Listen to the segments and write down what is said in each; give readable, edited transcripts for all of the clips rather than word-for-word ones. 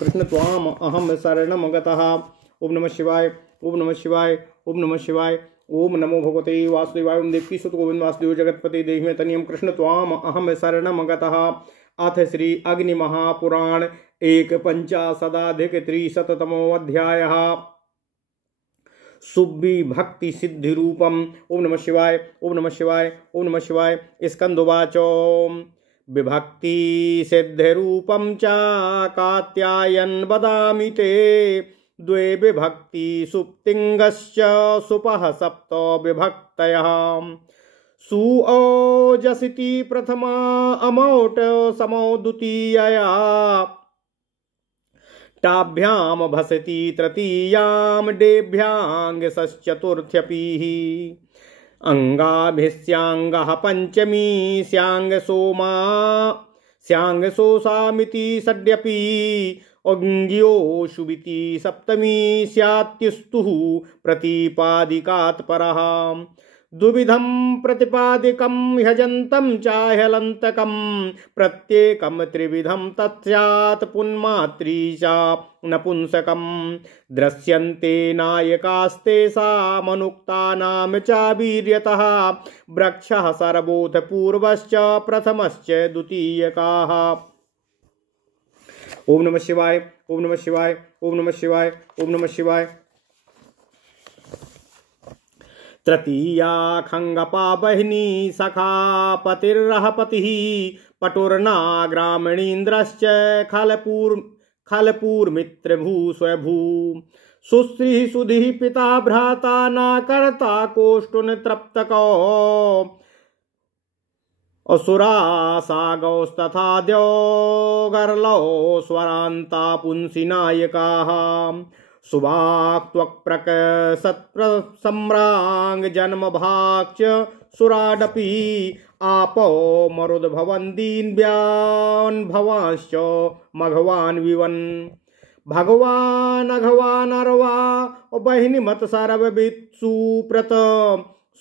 कृष्ण त्वाम अहम शरणम गतः। ओम नमः शिवाय, ओम नमः शिवाय, ओम नमः शिवाय। ओम नमो भगवते वासुदेवाय। ओम देवकी सुत गोविंद वासुदेव जगतपति देहि तनियम कृष्ण त्वाम अहम शरणम गतः। अथ श्री अग्नि महापुराण एक पंचाशदाधिक त्रिशततमोऽध्यायः। सुब्बी भक्ति सिद्धि रूपम। ओम नमः शिवाय, ओम नमः शिवाय, ओम नमः शिवाय। स्कंदवाचो विभक्ति सिद्धि रूपम च कात्यायन वदामि ते। द्वे विभक्ति सुप्तिंगश्च सुपः सप्त विभक्तयः। सुओजसिति प्रथमा अमौट समो द्वितीयया। ताभ्याम भसति तृतीयाम डेभ्यांगसश्चतुर्थ्यपि। अंगाभिस्यांगः पंचमी स्यांग सोमा स्यांग सोसामिति षड्यपि। अंग्योषुविति सप्तमी स्यात्युस्तुः प्रतिपादिकात् परः। द्विविधं प्रतिपादिकं ह्यजन्तं चाह्यलन्तकं। प्रत्येकं त्रिविधं तत्स्यात् पुन्मात्री च नपुंसकं। दृश्यन्ते नायकास्तेषामनुक्तानां च वीर्यतः। वृक्षः सर्वोऽथ पूर्वश्च प्रथमश्च द्वितीयकाः। ओम नमः शिवाय, ओम नमः शिवाय, ओम नमः शिवाय, ओम नमः शिवाय। तृतीया खंगपा बहिनी सखा पतिर्रहपतिः। पटुर्ना ग्रामीणीन्द्रश्च खलपूर्मित्रभू स्वभू। सुस्त्री सुधि पिता भ्राता न कर्ता कोष्टुन तृप्तको। असुरा सागौस्तथा द्यौगर्लौ स्वरान्ता पुंसि नायकाः। सुवाक्त्वक्प्रक सत्प्रसम्रांग जन्मभाक्ष सुराडपि। आपो मरुद्भवन दीन्व्यान् भवांश्च मघवान् विवन्। भगवान अघवान अर्वा बहिनी मत सर्ववित् सुप्रत।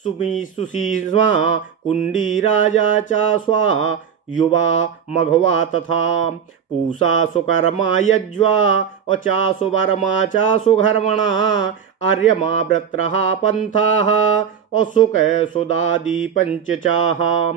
सुमी सुशीर्ष्मा कुंडी राजा चा स्वा युवा मघवा तथा। पूषा सुकर्मा यज्वा अचा सुवर्मा चा सुघर्मणा। आर्यमा व्रत्रः पंथाः असुक सुदादि पंचचाः।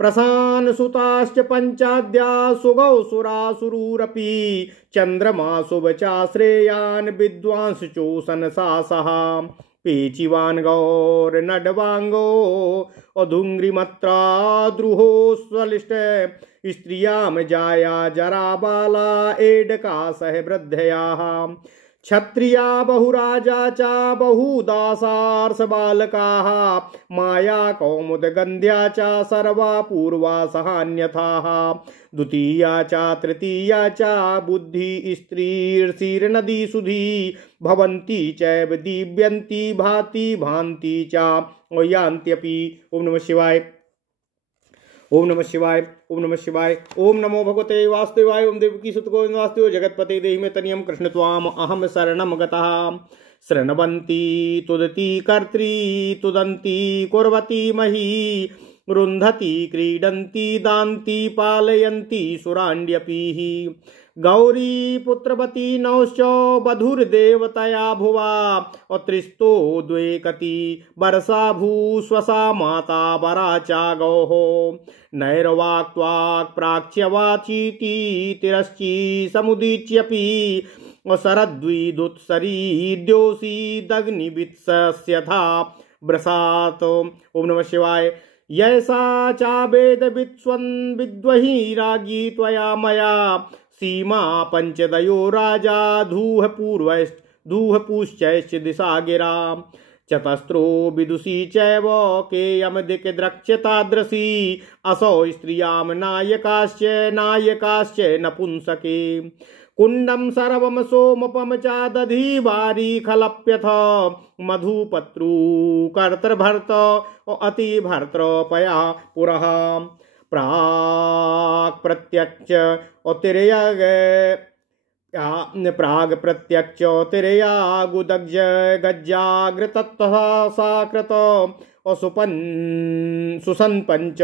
प्रशान सुताश्च पंचाद्या सुगौ सुरासुरूरपि। चंद्रमा शुभचा श्रेयान् विद्वांस चोसन सासः। पेचिवान गौर नडवांगो अधुंग्रिमत्रा द्रुहो स्वलिष्ट। स्त्रियां जाया जरा बाला एडका सह वृद्धयाः। क्षत्रिया बहुराजा चा बहुदासार्स बालकाः। माया कौमुद गंध्या चा सर्वा पूर्वा सहान्यथाः। द्वितीया चा तृतीया चा बुद्धि स्त्रीर्षिर्नदी सुधी। भवन्ति चैव दीव्यन्ति भाति भान्ति चा यान्त्यपि। ओम नमः शिवाय, ओम नमः शिवाय, ओम नमः शिवाय। ओम नमो भगवते वासुदेवाय। ओम देवकी सुत गोविंद वासुदेव जगतपते देहि तनियम कृष्ण त्वाम अहम शरणम गतः। शृण्वन्ति तुदति कर्त्री तुदन्ति कुर्वती मही। रुन्धति क्रीडन्ति दान्ति पालयन्ति सुराण्यपि। गौरी पुत्रवती नौश्च वधुर्देवतया भुवा। अत्रिस्तो द्वे कति वर्षा भूस्वसा माता वरा चा गौः। नैर्वाक्त्वाक् प्राच्यवाचीति तिरश्ची समुदीच्यपि। शरद्विदुत्सरीद्योषी दग्निवित्सस्यथा व्रसात्। ओम नमः शिवाय। यैसा चा वेद विद्वन् विद्वही रागी त्वया मया। सीमा पंचदयो राजा धूह पूश्चैश्च दिशा गिरा। चतस्रो विदुषी चैव केयम दिक् द्रक्ष्यतादृशी। असौ स्त्रियां नायकाश्च नायकाश्च नपुंसके। कुंडम सर्वम सोमपम चा दधी वारी खलप्यथ। मधुपत्रु कर्तृभर्त अति भर्तृपया पुरः। प्राग प्रत्यक्ष अतिर्यग प्राग प्रत्यक्ष तिरयागुदग्ज गज्जाग्रतत्तः साकृत असुपन् सुसन् पंच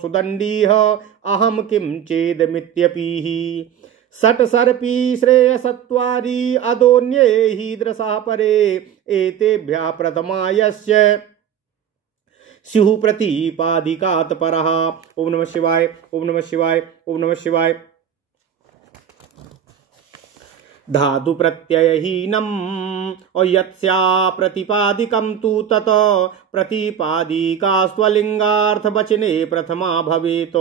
सुदंडीह अहम किम चेदमित्यपि। षट् सर्पी श्रेयसत्वारि अदोन्ये हि दृशा परे एतेभ्यः प्रथमा यस्य स्युः प्रतिपादिकात् परः। ओम नमः शिवाय, ओम नमः शिवाय, ओम नमः शिवाय। धातु प्रत्ययहीनम् और यत्स्या प्रतिपादिकं तु तत प्रतिपादिका स्वलिंगार्थवचने प्रथमा भवेत्।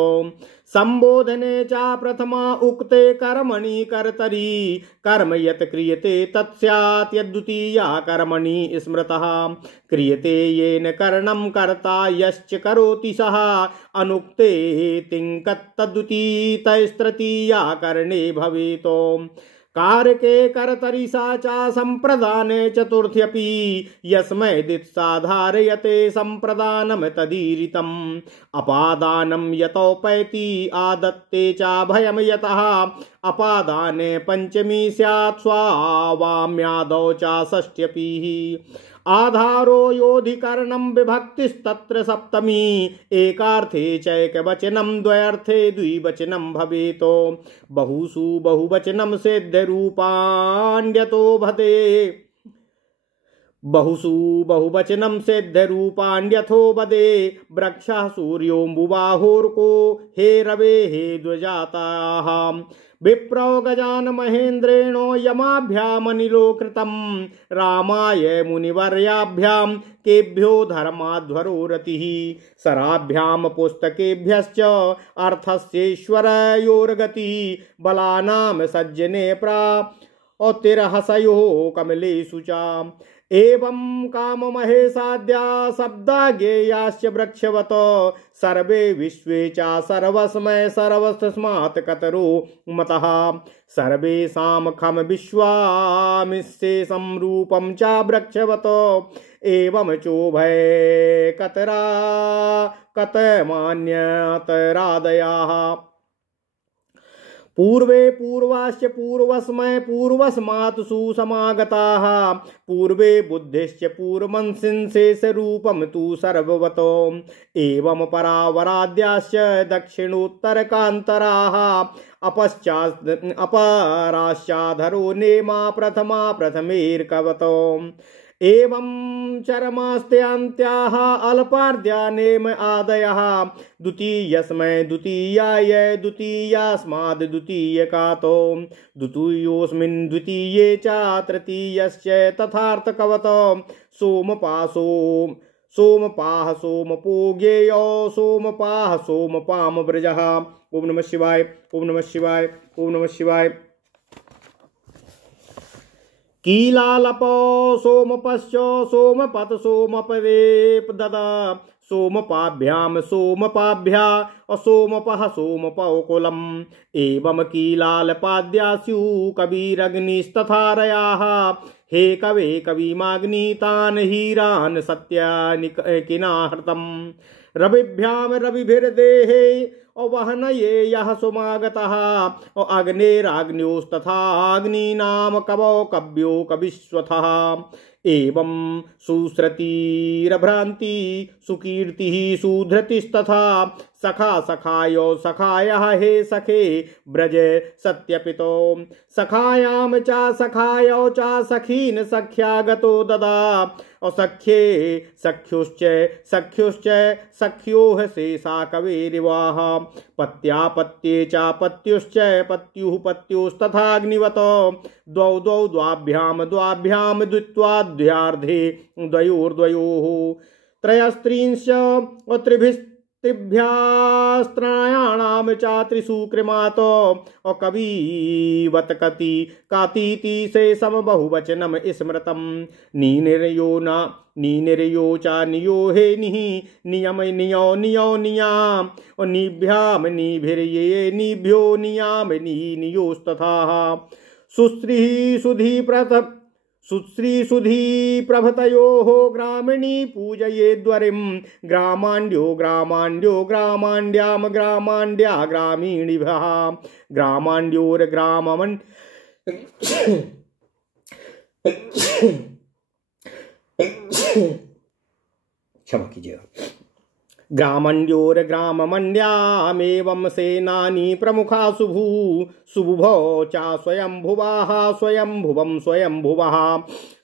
संबोधने च प्रथमा उक्ते कर्मणि कर्तरि कर्म यत् क्रियते तत्स्यात् यद्द्वितीया कर्मणि स्मृतः। क्रियते येन करणं कर्ता यश्च करोति सः अनुक्ते तिङ्कत्तद्वितीयतस्तृतीया करणे भवेत्। कारके करतरिसा च संप्रदाने चतुर्थ्यपि यस्मै दित्साधारयते संप्रदानं तदीरितम्। अपादानं यतोपैति आदत्ते च भयं यतः अपादाने पंचमी स्यात् स्वावाम्यादौ च षष्ट्यपि। आधारो योधिकरणं विभक्तिस्तत्र सप्तमी एकार्थे चैकवचनं द्वयर्थे द्विवचनं भवेत्। बहुषु बहुवचनं सिद्धरूपाण्यतो भते बहुषु बहुवचनं सिद्धरूपाण्यथो वदे वृक्षः सूर्योऽम्बुबाहुर्को हे रवे हे द्विजाताः। विप्रो गजान महेन्द्रेणो यमाभ्यामनिलो कृतं रामाय मुनिवर्याभ्यां केभ्यो धर्माध्वरो रतिः। सराभ्यां पुस्तकेभ्यश्च अर्थस्येश्वरयोर्गतिः बलानां सज्जने प्राप्तिर्हसयोः कमलेषु च। एवं काममहेशाद्या शब्दा ज्ञेयाश्च वृक्षवत सर्वे विश्वे च सर्वस्मय सर्वस्मात् कतरो मतः। सर्वेषां खम विश्वामिशेषं रूपं च वृक्षवत एवं चोभय कतरा कतमान्यतरादयाः। पूर्वे पूर्वाश्च पूर्वस्मय पूर्वस्मात् सुसमागताः पूर्वे बुद्धिश्च पूर्वमंसिंशेषरूपं तु सर्ववतो। एवं परावराद्याश्च दक्षिणोत्तरकान्तराः अपराश्चाधरो नेमा प्रथमा प्रथमेर्कवतो। एवं चरमास्त्यान्त्याः अल्पार्ध्या नेम आदयः द्वितीयस्मै द्वितीयाय द्वितीयास्माद् द्वितीयकातो द्वितीयोऽस्मिन् द्वितीये च तृतीयश्च तथार्थकवतो। सोमपासो सोमपाः सोमपो ज्ञेयो सोमपाः सोमपाम व्रजः। ओम नमः शिवाय, ओम नमः शिवाय, ओम नमः शिवाय। कीलालपो सोमपश्च सोमपत सोमपदेप ददा सोमपाभ्याम सोमपाभ्या असोमपः सोमपौकुलम्। एवं कीलालपाद्यास्यु कविरग्निस्तथारयाः हे कवे कविमाग्नीतान् हीरान् सत्यानि किनाहृतम्। रविभ्याम रविभिर्देहे वहनये यः सुमागतः अग्नेराग्न्योस्तथाग्नीनाम कवो कव्यो कविश्वथः। एवं सुश्रुतिरभ्रान्ति सुकीर्तिः सुधृतिस्तथा सखा सखायो सखायः हे सखे ब्रज सत्यपितो। सखायां च सखायो च सखीन् सख्यागतो ददा असख्ये सख्युश्च सख्युश्च सख्योः शेषा कवेरिवाः। पत्यापत्ये च पत्युश्च पत्युः पत्युस्तथाग्निवतो द्वौ द्वौ द्वाभ्यां द्वाभ्यां द्वित्वाद्यार्धे द्वयोर्द्वयोः। त्रयस्त्रींश्च त्रिभ्यास्त्रयाणां च त्रिषु कृमातो कविवत कति कातीति शेषं बहुवचनं स्मृतं। नीनिर्यो न नीनिर्यो च नियो हे निः नियम नियो नियो नियाम निभ्याम निभिर्ये निभ्यो नियाम नियोस्तथा। सुस्त्री सुधी प्रभतयोः ग्रामिणी पूजयेद्वरिं ग्रामाण्ड्यो ग्रामाण्ड्यो ग्रामाण्ड्यां ग्रामाण्ड्या ग्रामीणीभ्यः ग्रामाण्ड्योर्ग्राममण् क्षमा कीजिएगा। ग्रामण्योर्ग्राममण्ड्यामेवं सेनानी प्रमुखा सुबुभो चा स्वयंभुवाः स्वयंभुवं स्वयंभुवः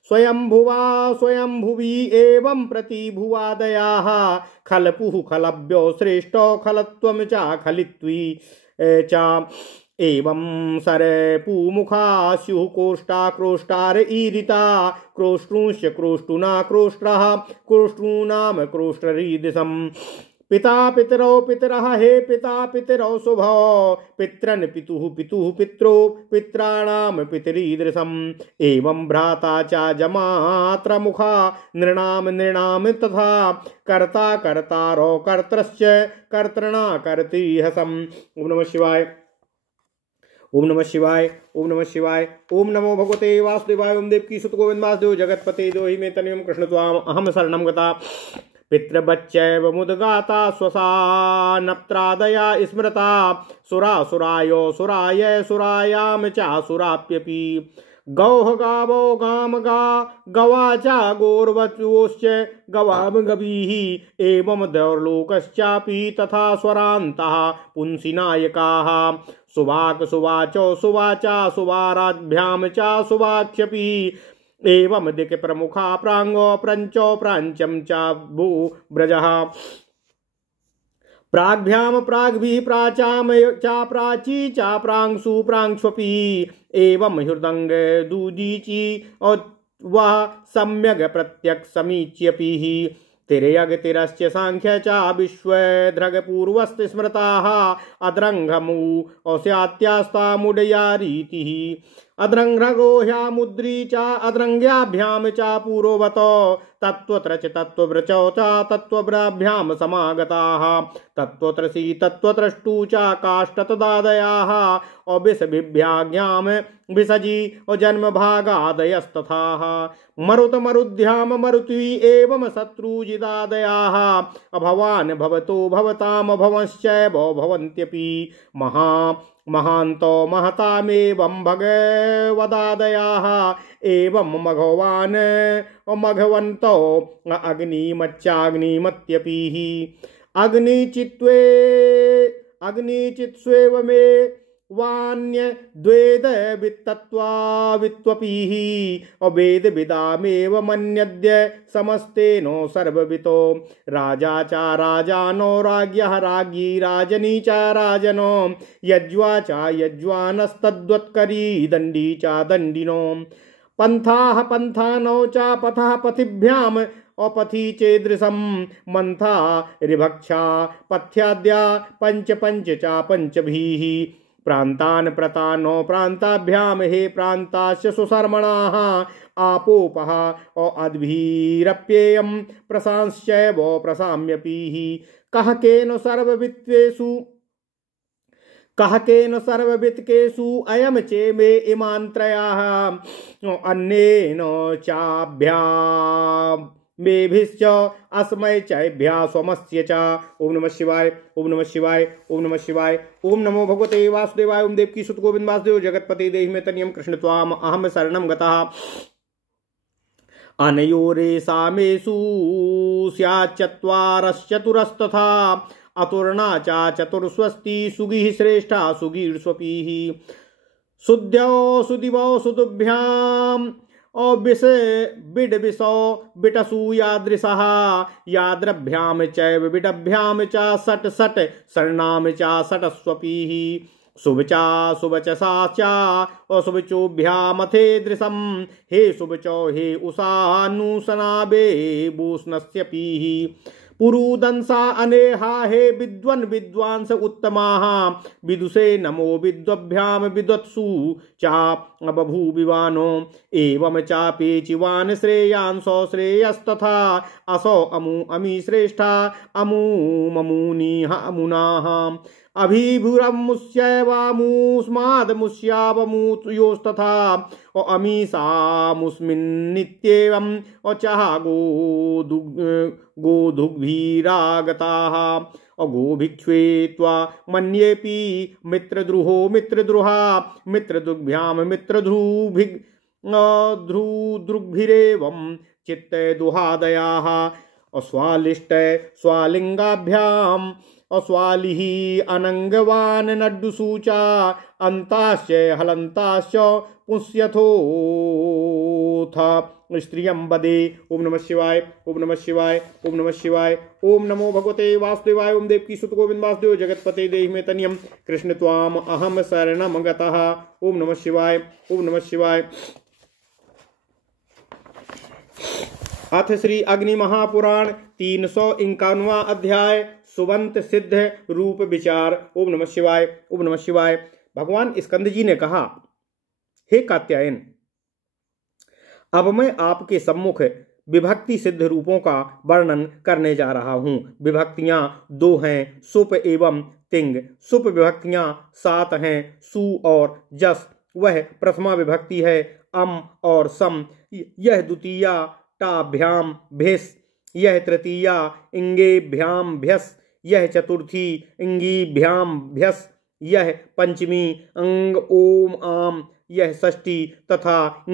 स्वयंभुवा स्वयंभुवी एवं प्रतिभुवादयाः खलपुः खलभ्यो श्रेष्ठो खलत्वं च खलित्वी च एवं सरपूमुखा स्युः कोष्ठा क्रोष्टार ईरिता क्रोष्टुंश्च क्रोष्टुना क्रोष्ट्रः क्रोष्टूनां क्रोष्ट्ररीदृशम् पिता पितरौ पितरः हे पिता पितरौ शुभौ पितरन् पितुः पितुः पित्रो पित्राणां पितरीदृशम् एवं भ्राता च जमात्रमुखा नृणां नृणां तथा कर्ता कर्तारो कर्त्रश्च कर्तृणा कर्तृहसम्। ओम नमः शिवाय ओम नमः शिवाय ओम नमः शिवाय ओम नमो भगवते वासुदेवाय ओम देवकी सुत गोविंद वासुदेव जगतपते दोहि मे तनयं कृष्ण त्वाम अहम शरणं गता पितृवच्चैव मुदगाता स्वसा नप्त्रादया स्मृता सुरासुरायो सुराय सुरायाम च सुराप्यपि गौः गावो गाम गा गवा च गोर्वचोश्च गवाम गवीः एवं दौर्लोकश्चापि तथा स्वरान्तः पुंसिनायकाः सुवाक सुवाचो सुवाचा सुवाराभ्याम च सुवाक्ष्यपि एवं दिक् प्रमुखा प्रांगो प्रंचो प्रांचम च भू ब्रजः प्राग्भ्याम प्राग्भि प्राचाम चा प्राची चा प्रांशु प्रांश्वपि एवं हृदंग दूदीची और वह सम्यग प्रत्यक् समीच्यपि तिर्यग तिरश्च सांख्य च विश्वधृग पूर्वस्त स्मृताः अद्रंघमु औस्यात्यास्ता मुडया रीतिः अद्रंघ्रगो ह्यामुद्री च अद्रंग्याभ्याम च पूर्ववतो तत्त्वत्र च तत्त्वव्रचौ च तत्त्वव्राभ्याम समागताः तत्त्वत्रसी तत्त्वत्रष्टु च काष्ठतदादयाः अभिसभिभ्याज्ञाम विसजी और जन्म भागादयस्तथाः मरुत मरुद्याम मरुत्वी एवं शत्रुजिदादयाः अभवान् भवतो भवताम भवश्चैव भवन्त्यपि महान्तो महतामेवं भगवदादयाः एवं मघवान् मघवन्तो अग्निमच्चाग्निमत्यपि अग्निचित्स्वेव मे वान्य द्वेद वित्तत्वा वित्वपीः अवेद विदामेव मन्यद्य समस्तेनो सर्ववितो राजा च राजानो राज्ञः राज्ञी राजनी च राजनो यज्वा च यज्वानस्तद्वत्करी दण्डी च दण्डिनो पंथाः पंथानो च पथः पथिभ्याम अपथि चेदृशं मंथा ऋभक्षा पथ्याद्या पंच पंच च पंचभिः प्रान्तान् प्रतानो प्रान्ताभ्याम हे प्रान्तास्य सुशर्मणाः आपोपः अद्भिरप्येयं प्रशांश्चैव प्रशाम्यपीः कः केन सर्ववित्केषु अयम चेमे इमान् त्रयाः अन्येन चाभ्याम् मेभिश्च अस्मै चैभ्या स्वमस्य च। ओम नमः शिवाय ओम नमः शिवाय ओम नमः शिवाय ओम नमो भगवते वासुदेवाय ओम देवकी सुत गोविंद वासुदेव जगतपते देहि मे तनियं कृष्ण त्वाम अहम शरणं गतः अनयोरेषामेषु स्याच्चत्वारश्चतुरस्तथा अतुर्णा च चतुर्स्वस्ति सुगिः श्रेष्ठा सुगीर्ष्वपीः सुद्यो सुदिवो सुदुभ्याम् बिडविसौ बिटसु यादृशः याद्रभ्याम चैव बिडभ्याम च सट सट शरणाम च सटस्वपीः शुभचा शुभचसा च अशुभचोभ्यामथे दृशं हे शुभचौ हे उषानुसनाबे भूषणस्य पीः पुरुदंसा अनेहा हे विद्वन विद्वांस उत्तमाः विदुषे नमो विद्वभ्याम विद्वत्सु चा बभूविवानो एवं चापे चिवान श्रेयांसो श्रेयस्तथा असौ अमु अमी श्रेष्ठा अमू ममूनिह अमुनाः अभिभुरमुष्यैवामुस्मादमुष्यावमुयोस्तथा अमीषामुस्मिन्नित्येवं चः गोधुग्भिरागताः अगोभिक्षे त्वा मन्येऽपि मित्रद्रुहो मित्रद्रुहा मित्रदुग्भ्यां मित्रध्रुभिर्दृग्भिरेवं चित्ते दुहादयाः अस्वालिष्ट स्वालिंगाभ्याम अस्वालिः अनंगवान नड्डुसूचा अंताश्च हलंताश्च पुष्यथोथ स्त्रियं वदे। ओम नमः शिवाय, ओम नमः शिवाय, ओम नमः शिवाय। ओम नमो भगवते वासुदेवाय। ओम देवकी सुत गोविंद वासुदेव जगतपते देहि मे तनियम कृष्ण त्वाम अहम शरणम गतः। ओम नमः शिवाय, ओम नमः शिवाय। अथ श्री अग्नि महापुराण 351वां अध्याय सुबंत सिद्ध रूप विचार। ओम नमः शिवाय, ओम नमः शिवाय। भगवान स्कंद जी ने कहा, हे कात्यायन, अब मैं आपके सम्मुख विभक्ति सिद्ध रूपों का वर्णन करने जा रहा हूं। विभक्तियां 2 हैं, सुप एवं तिंग। सुप विभक्तियां 7 हैं, सु और जस। वह प्रथमा विभक्ति है अम और सम। यह द्वितीया टाभ्याम भिस। यह तृतीया इंगेभ्याम भ्यस। यह चतुर्थी इंगीभ्याम भ्यस। यह पंचमी अंग ओम आम। यह षष्ठी तथा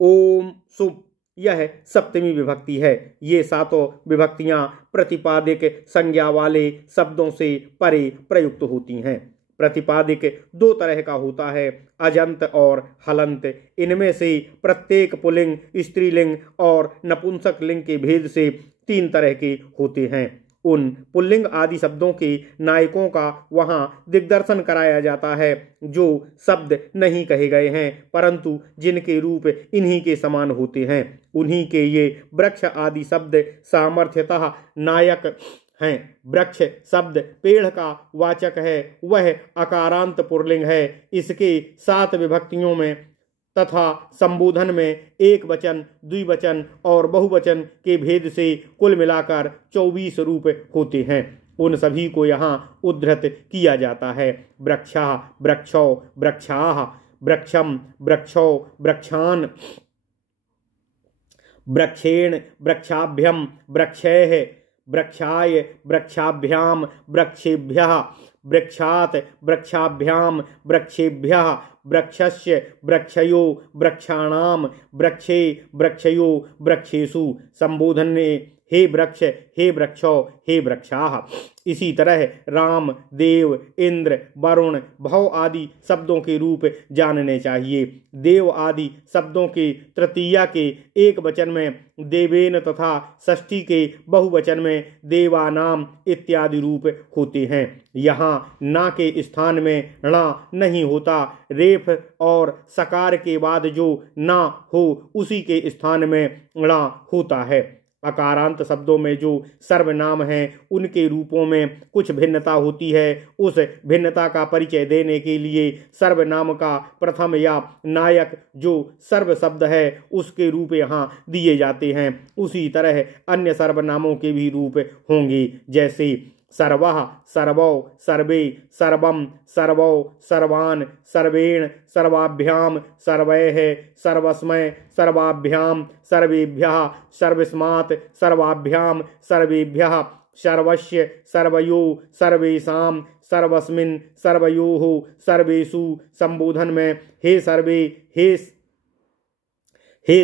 ओम सुप। यह सप्तमी विभक्ति है। ये 7 विभक्तियां प्रतिपादिक संज्ञा वाले शब्दों से परे प्रयुक्त होती हैं। प्रतिपादिक 2 तरह का होता है, अजंत और हलंत। इनमें से प्रत्येक पुल्लिंग, स्त्रीलिंग और नपुंसक लिंग के भेद से 3 तरह के होते हैं। उन पुल्लिंग आदि शब्दों के नायकों का वहाँ दिग्दर्शन कराया जाता है जो शब्द नहीं कहे गए हैं, परंतु जिनके रूप इन्हीं के समान होते हैं। उन्हीं के ये वृक्ष आदि शब्द सामर्थ्यतः नायक हैं। वृक्ष शब्द पेड़ का वाचक है। वह अकारांत पुल्लिंग है। इसके 7 विभक्तियों में तथा संबोधन में एक वचन, द्विवचन और बहुवचन के भेद से कुल मिलाकर 24 रूप होते हैं। उन सभी को यहाँ उद्धृत किया जाता है। वृक्षा, वृक्षौ, वृक्षाः, वृक्षम, वृक्षौ, वृक्षान, वृक्षेण, वृक्षाभ्यम, वृक्षैः, वृक्षाय, वृक्षाभ्याम, वृक्षेभ्यः, वृक्षात्, वृक्षाभ्याम, वृक्षेभ्यः, वृक्षस्य, वृक्षयो, वृक्षाणाम, वृक्षे, वृक्षयो, वृक्षेषु। संबोधन में हे वृक्ष, हे वृक्षो, हे वृक्षाः। इसी तरह राम, देव, इंद्र, वरुण, भव आदि शब्दों के रूप जानने चाहिए। देव आदि शब्दों के तृतीया के एक वचन में देवेन तथा षष्ठी के बहुवचन में देवानाम इत्यादि रूप होते हैं। यहाँ ना के स्थान में णा नहीं होता। रेफ और सकार के बाद जो ना हो उसी के स्थान में णा होता है। अकारांत शब्दों में जो सर्वनाम हैं उनके रूपों में कुछ भिन्नता होती है। उस भिन्नता का परिचय देने के लिए सर्वनाम का प्रथम या नायक जो सर्व शब्द है उसके रूप यहाँ दिए जाते हैं। उसी तरह अन्य सर्वनामों के भी रूप होंगे, जैसे सर्वः, सर्वौ, सर्वे, सर्वम, सर्वौ, सर्वान्, सर्वेण, सर्वाभ्याम, सर्वैः, सर्वस्मै, सर्वाभ्याम, सर्वेभ्यः, सर्वस्मात्, सर्वाभ्याम, सर्वेभ्यः, सर्वस्य, सर्वयो, सर्वेषां, सर्वस्मिन्, सर्वयोः, सर्वेषु। संबोधन में हे सर्वे, हे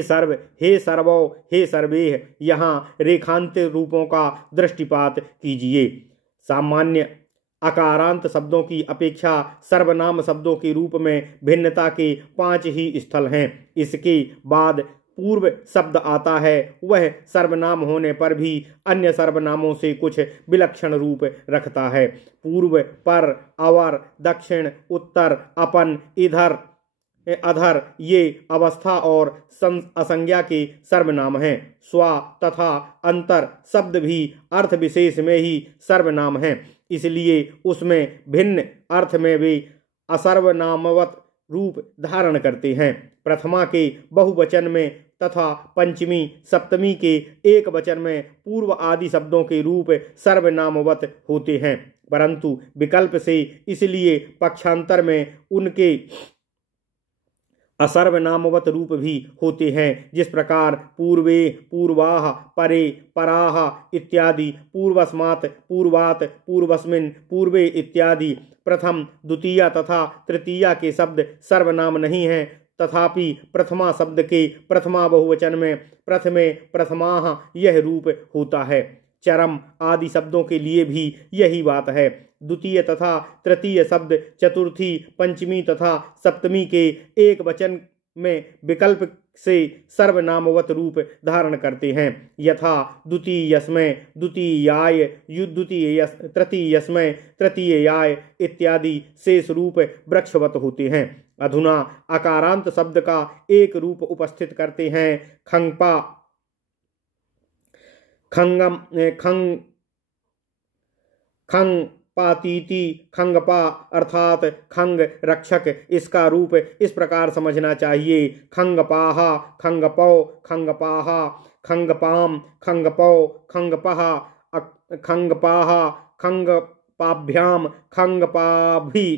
सर्व, हे सर्वो, हे सर्वेः। यहाँ रेखांत रूपों का दृष्टिपात कीजिए। सामान्य अकारांत शब्दों की अपेक्षा सर्वनाम शब्दों के रूप में भिन्नता के 5 ही स्थल हैं। इसके बाद पूर्व शब्द आता है। वह सर्वनाम होने पर भी अन्य सर्वनामों से कुछ विलक्षण रूप रखता है। पूर्व, पर, अवर, दक्षिण, उत्तर, अपन, इधर, अधर ये अवस्था और असंज्ञा के सर्वनाम हैं। स्वा तथा अंतर शब्द भी अर्थ विशेष में ही सर्वनाम हैं, इसलिए उसमें भिन्न अर्थ में वे असर्वनामवत रूप धारण करते हैं। प्रथमा के बहुवचन में तथा पंचमी, सप्तमी के एक वचन में पूर्व आदि शब्दों के रूप सर्वनामवत होते हैं, परंतु विकल्प से इसलिए पक्षांतर में उनके असर्वनामवत रूप भी होते हैं। जिस प्रकार पूर्वे, पूर्वाः, परे, पराः इत्यादि, पूर्वस्मात्, पूर्वात्, पूर्वस्मिन्, पूर्वे इत्यादि प्रथम, द्वितीया तथा तृतीया के शब्द सर्वनाम नहीं हैं तथापि प्रथमा शब्द के प्रथमा बहुवचन में प्रथमे प्रथमाः यह रूप होता है। चरम आदि शब्दों के लिए भी यही बात है। द्वितीय तथा तृतीय शब्द चतुर्थी, पंचमी तथा सप्तमी के एक वचन में विकल्प से सर्वनामवत रूप धारण करते हैं। यथा द्वितीयस्मै द्वितीयाय, तृतीयस्मै तृतीयाय इत्यादि शेष रूप वृक्षवत होते हैं। अधुना अकारांत शब्द का एक रूप उपस्थित करते हैं। खंगपा, खंगम, खंग पातीति, खंगपा अर्थात खंग रक्षक। इसका रूप इस प्रकार समझना चाहिए। खंगपाहा, खंगपौ, खंगपाहा, खंगपाम, खंगपौ, खंगपः, खंगपाहा, खंगपाभ्याम, खंगपाभि,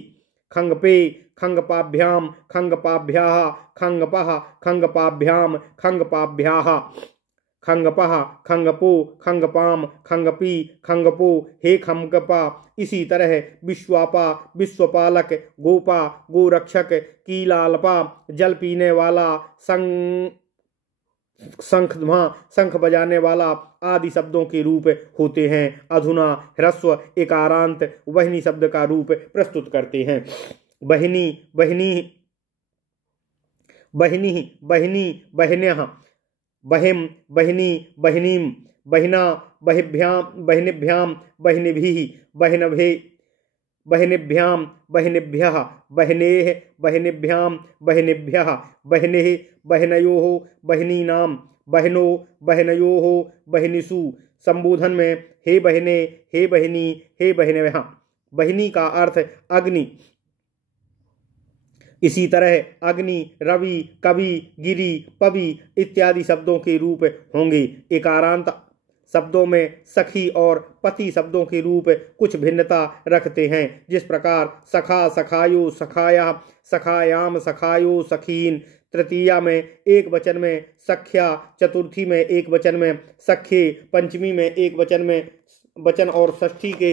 खंगपे, खंगपाभ्याम, खंगपाभ्याः, खंगपः, खंगपाभ्याम, खंगपाभ्याः, खंगपः, खंगपो, खंगपाम, खंगपी, खंगपो, हे खंगपा। इसी तरह विश्वापा, विश्वपालक, गोपा, गोरक्षक, कीलालपा, जल पीने वाला, शंखध्मा, शंख बजाने वाला आदि शब्दों के रूप होते हैं। अधुना ह्रस्व एकारांत वहिनी शब्द का रूप प्रस्तुत करते हैं। बहिनी, बहिनी, बहिनी, बहिनी, बहिन्यः, बहिम, बहिनी, बहिनीम, बहिना, बहिभ्याम, बहिनिभ्याम, बहिनिभिः, बहिनभे, बहिनिभ्याम, बहिनिभ्यः, बहिनेः, बहिनिभ्याम, बहिनिभ्यः, बहिनेः, बहिनयोः, बहिनीनाम, बहिनो, बहिनयोः, बहिनिषु। संबोधन में हे बहिने, हे बहिनी, हे बहिनः। बहिनी का अर्थ अग्नि। इसी तरह अग्नि, रवि, कवि, गिरि, पवि इत्यादि शब्दों के रूप होंगे। एकारांत शब्दों में सखी और पति शब्दों के रूप कुछ भिन्नता रखते हैं। जिस प्रकार सखा, सखायो, सखाया, सखायाम, सखायो, सखीन। तृतीया में एक वचन में सख्या, चतुर्थी में एक वचन में सख्ये, पंचमी में एक वचन और षष्ठी के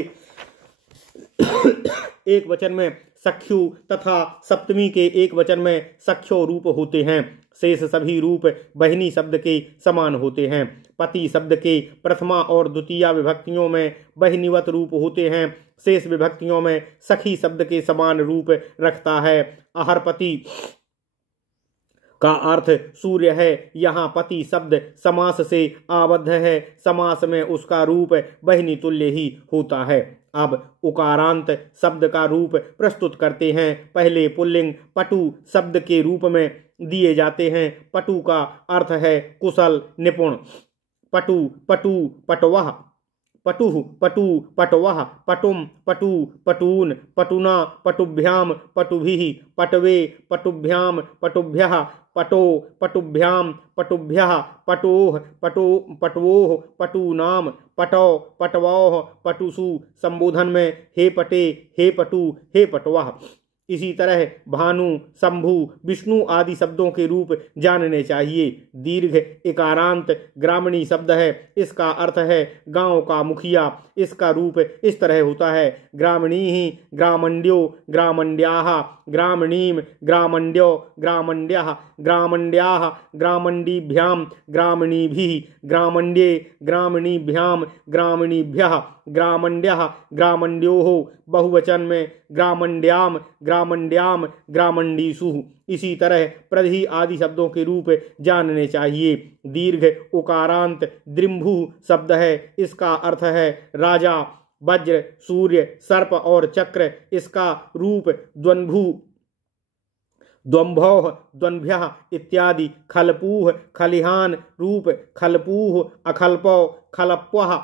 एक वचन में सख्यु तथा सप्तमी के एक वचन में सख्यो रूप होते हैं। शेष सभी रूप बहिनी शब्द के समान होते हैं। पति शब्द के प्रथमा और द्वितीया विभक्तियों में बहिनीवत रूप होते हैं। शेष विभक्तियों में सखी शब्द के समान रूप रखता है। अहरपति का अर्थ सूर्य है। यहाँ पति शब्द समास से आबद्ध है। समास में उसका रूप बहिनी तुल्य ही होता है। अब उकारांत शब्द का रूप प्रस्तुत करते हैं। पहले पुल्लिंग पटु शब्द के रूप में दिए जाते हैं। पटु का अर्थ है कुशल, निपुण। पटु, पटु, पटवः, पटुः, पटु, पटवः, पटुम, पटु, पटून, पटुना, पटुभ्याम, पटुभिः, पटवे, पटुभ्याम, पटुभ्यः, पटो, पटुभ्याम, पटुभ्यः, पटोः, पटवोः, पटूनाम, पटौ, पटवोः, पटुषु। संबोधन में हे पटे, हे पटु, हे पटवः। इसी तरह भानु, शंभु, विष्णु आदि शब्दों के रूप जानने चाहिए। दीर्घ एकारांत ग्रामणी शब्द है। इसका अर्थ है गांव का मुखिया। इसका रूप इस तरह होता है। ग्रामणी ही, ग्रामण्ड्यो, ग्रामण्ड्याः, ग्रामणीम, ग्रामण्ड्यो, ग्रामण्ड्यः, ग्रामण्ड्याः, ग्रामण्डीभ्याम, ग्रामणीभिः, ग्रामण्ड्ये, ग्रामणीभ्याम, ग्रामणीभ्यः, ग्रामण्ड्यः, ग्रामण्ड्योः। बहुवचन में ग्रामण्ड्याम, ग्रामण्ड्याम, ग्रामण्डीषु। इसी तरह प्रधि आदि शब्दों के रूप जानने चाहिए। दीर्घ उकारांत द्रिम्भु शब्द है। इसका अर्थ है राजा। वज्र, सूर्य, सर्प और चक्र। इसका रूप द्वंभु, द्वंभौः, द्वंभ्यः इत्यादि। खलपूह, खलिहान रूप खलपूह, अखल्पौ, खलप्वः